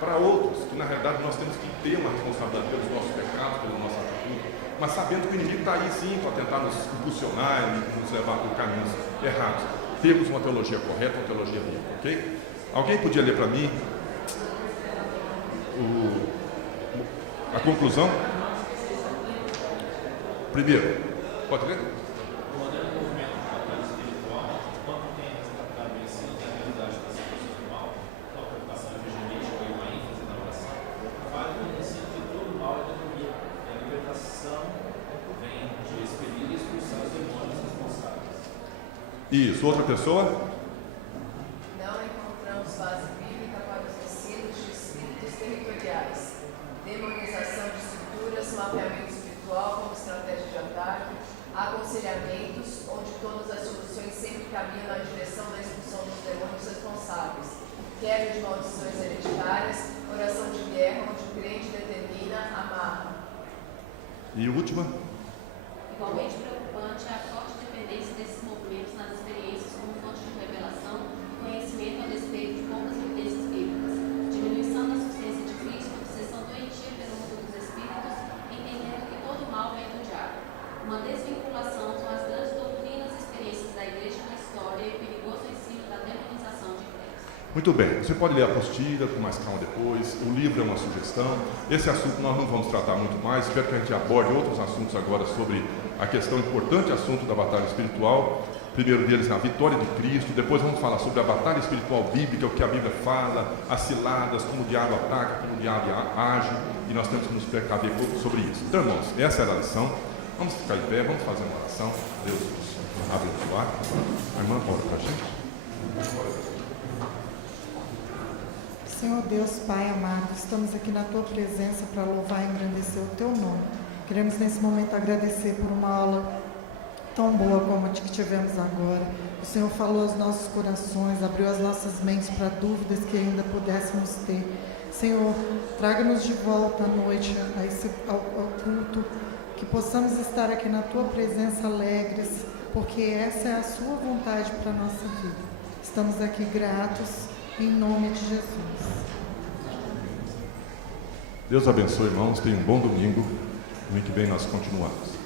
para outros, que na realidade nós temos que ter uma responsabilidade pelos nossos pecados, pela nossa atitude, mas sabendo que o inimigo está aí sim para tentar nos impulsionar e nos levar por caminhos errados. Temos uma teologia correta, uma teologia bíblica, ok? Alguém podia ler para mim a conclusão? Primeiro, pode ler? O moderno movimento de batalha espiritual, quando tem resgatado o ensino da realidade das forças do mal, com a preocupação evangelística e uma ênfase na oração, fala no ensino que todo mal é denomido, e a libertação vem de expelir e expulsar os demônios responsáveis. Isso, outra pessoa? Não encontramos base bíblica para os ensinos de espíritos territoriais, demonização de estruturas, mapeamento espiritual como estratégia de ataque, aconselhamentos, onde todas as soluções sempre caminham na direção da expulsão dos demônios responsáveis, quebra de maldições hereditárias, oração de guerra, onde o crente determina, amarra. E última? Igualmente preocupante é a forte dependência desses movimentos nas experiências como fonte de revelação, conhecimento a despeito de poucas evidências bíblicas, diminuição da suficiência de Cristo, obsessão doentia pelo mundo dos espíritos, entendendo que todo mal vem do diabo, uma desvinculação com as grandes doutrinas e experiências da Igreja na história e o perigoso ensino da demonização de Deus. Muito bem, você pode ler a apostila com mais calma depois, o livro é uma sugestão. Esse assunto nós não vamos tratar muito mais, espero que a gente aborde outros assuntos agora sobre a questão importante, assunto da batalha espiritual. Primeiro deles, a vitória de Cristo, depois vamos falar sobre a batalha espiritual bíblica, o que a Bíblia fala, as ciladas, como o diabo ataca, como o diabo age, e nós temos que nos precaver sobre isso. Então, irmãos, essa era a lição. Vamos ficar de pé, vamos fazer uma oração. Deus nos abençoar. A irmã, ora para a gente. Senhor Deus, Pai amado, estamos aqui na Tua presença para louvar e engrandecer o Teu nome. Queremos nesse momento agradecer por uma aula tão boa como a que tivemos agora. O Senhor falou aos nossos corações, abriu as nossas mentes para dúvidas que ainda pudéssemos ter. Senhor, traga-nos de volta à noite ao culto, que possamos estar aqui na Tua presença alegres, porque essa é a Sua vontade para a nossa vida. Estamos aqui gratos, em nome de Jesus. Deus abençoe, irmãos. Tenham um bom domingo. Domingo que vem nós continuamos.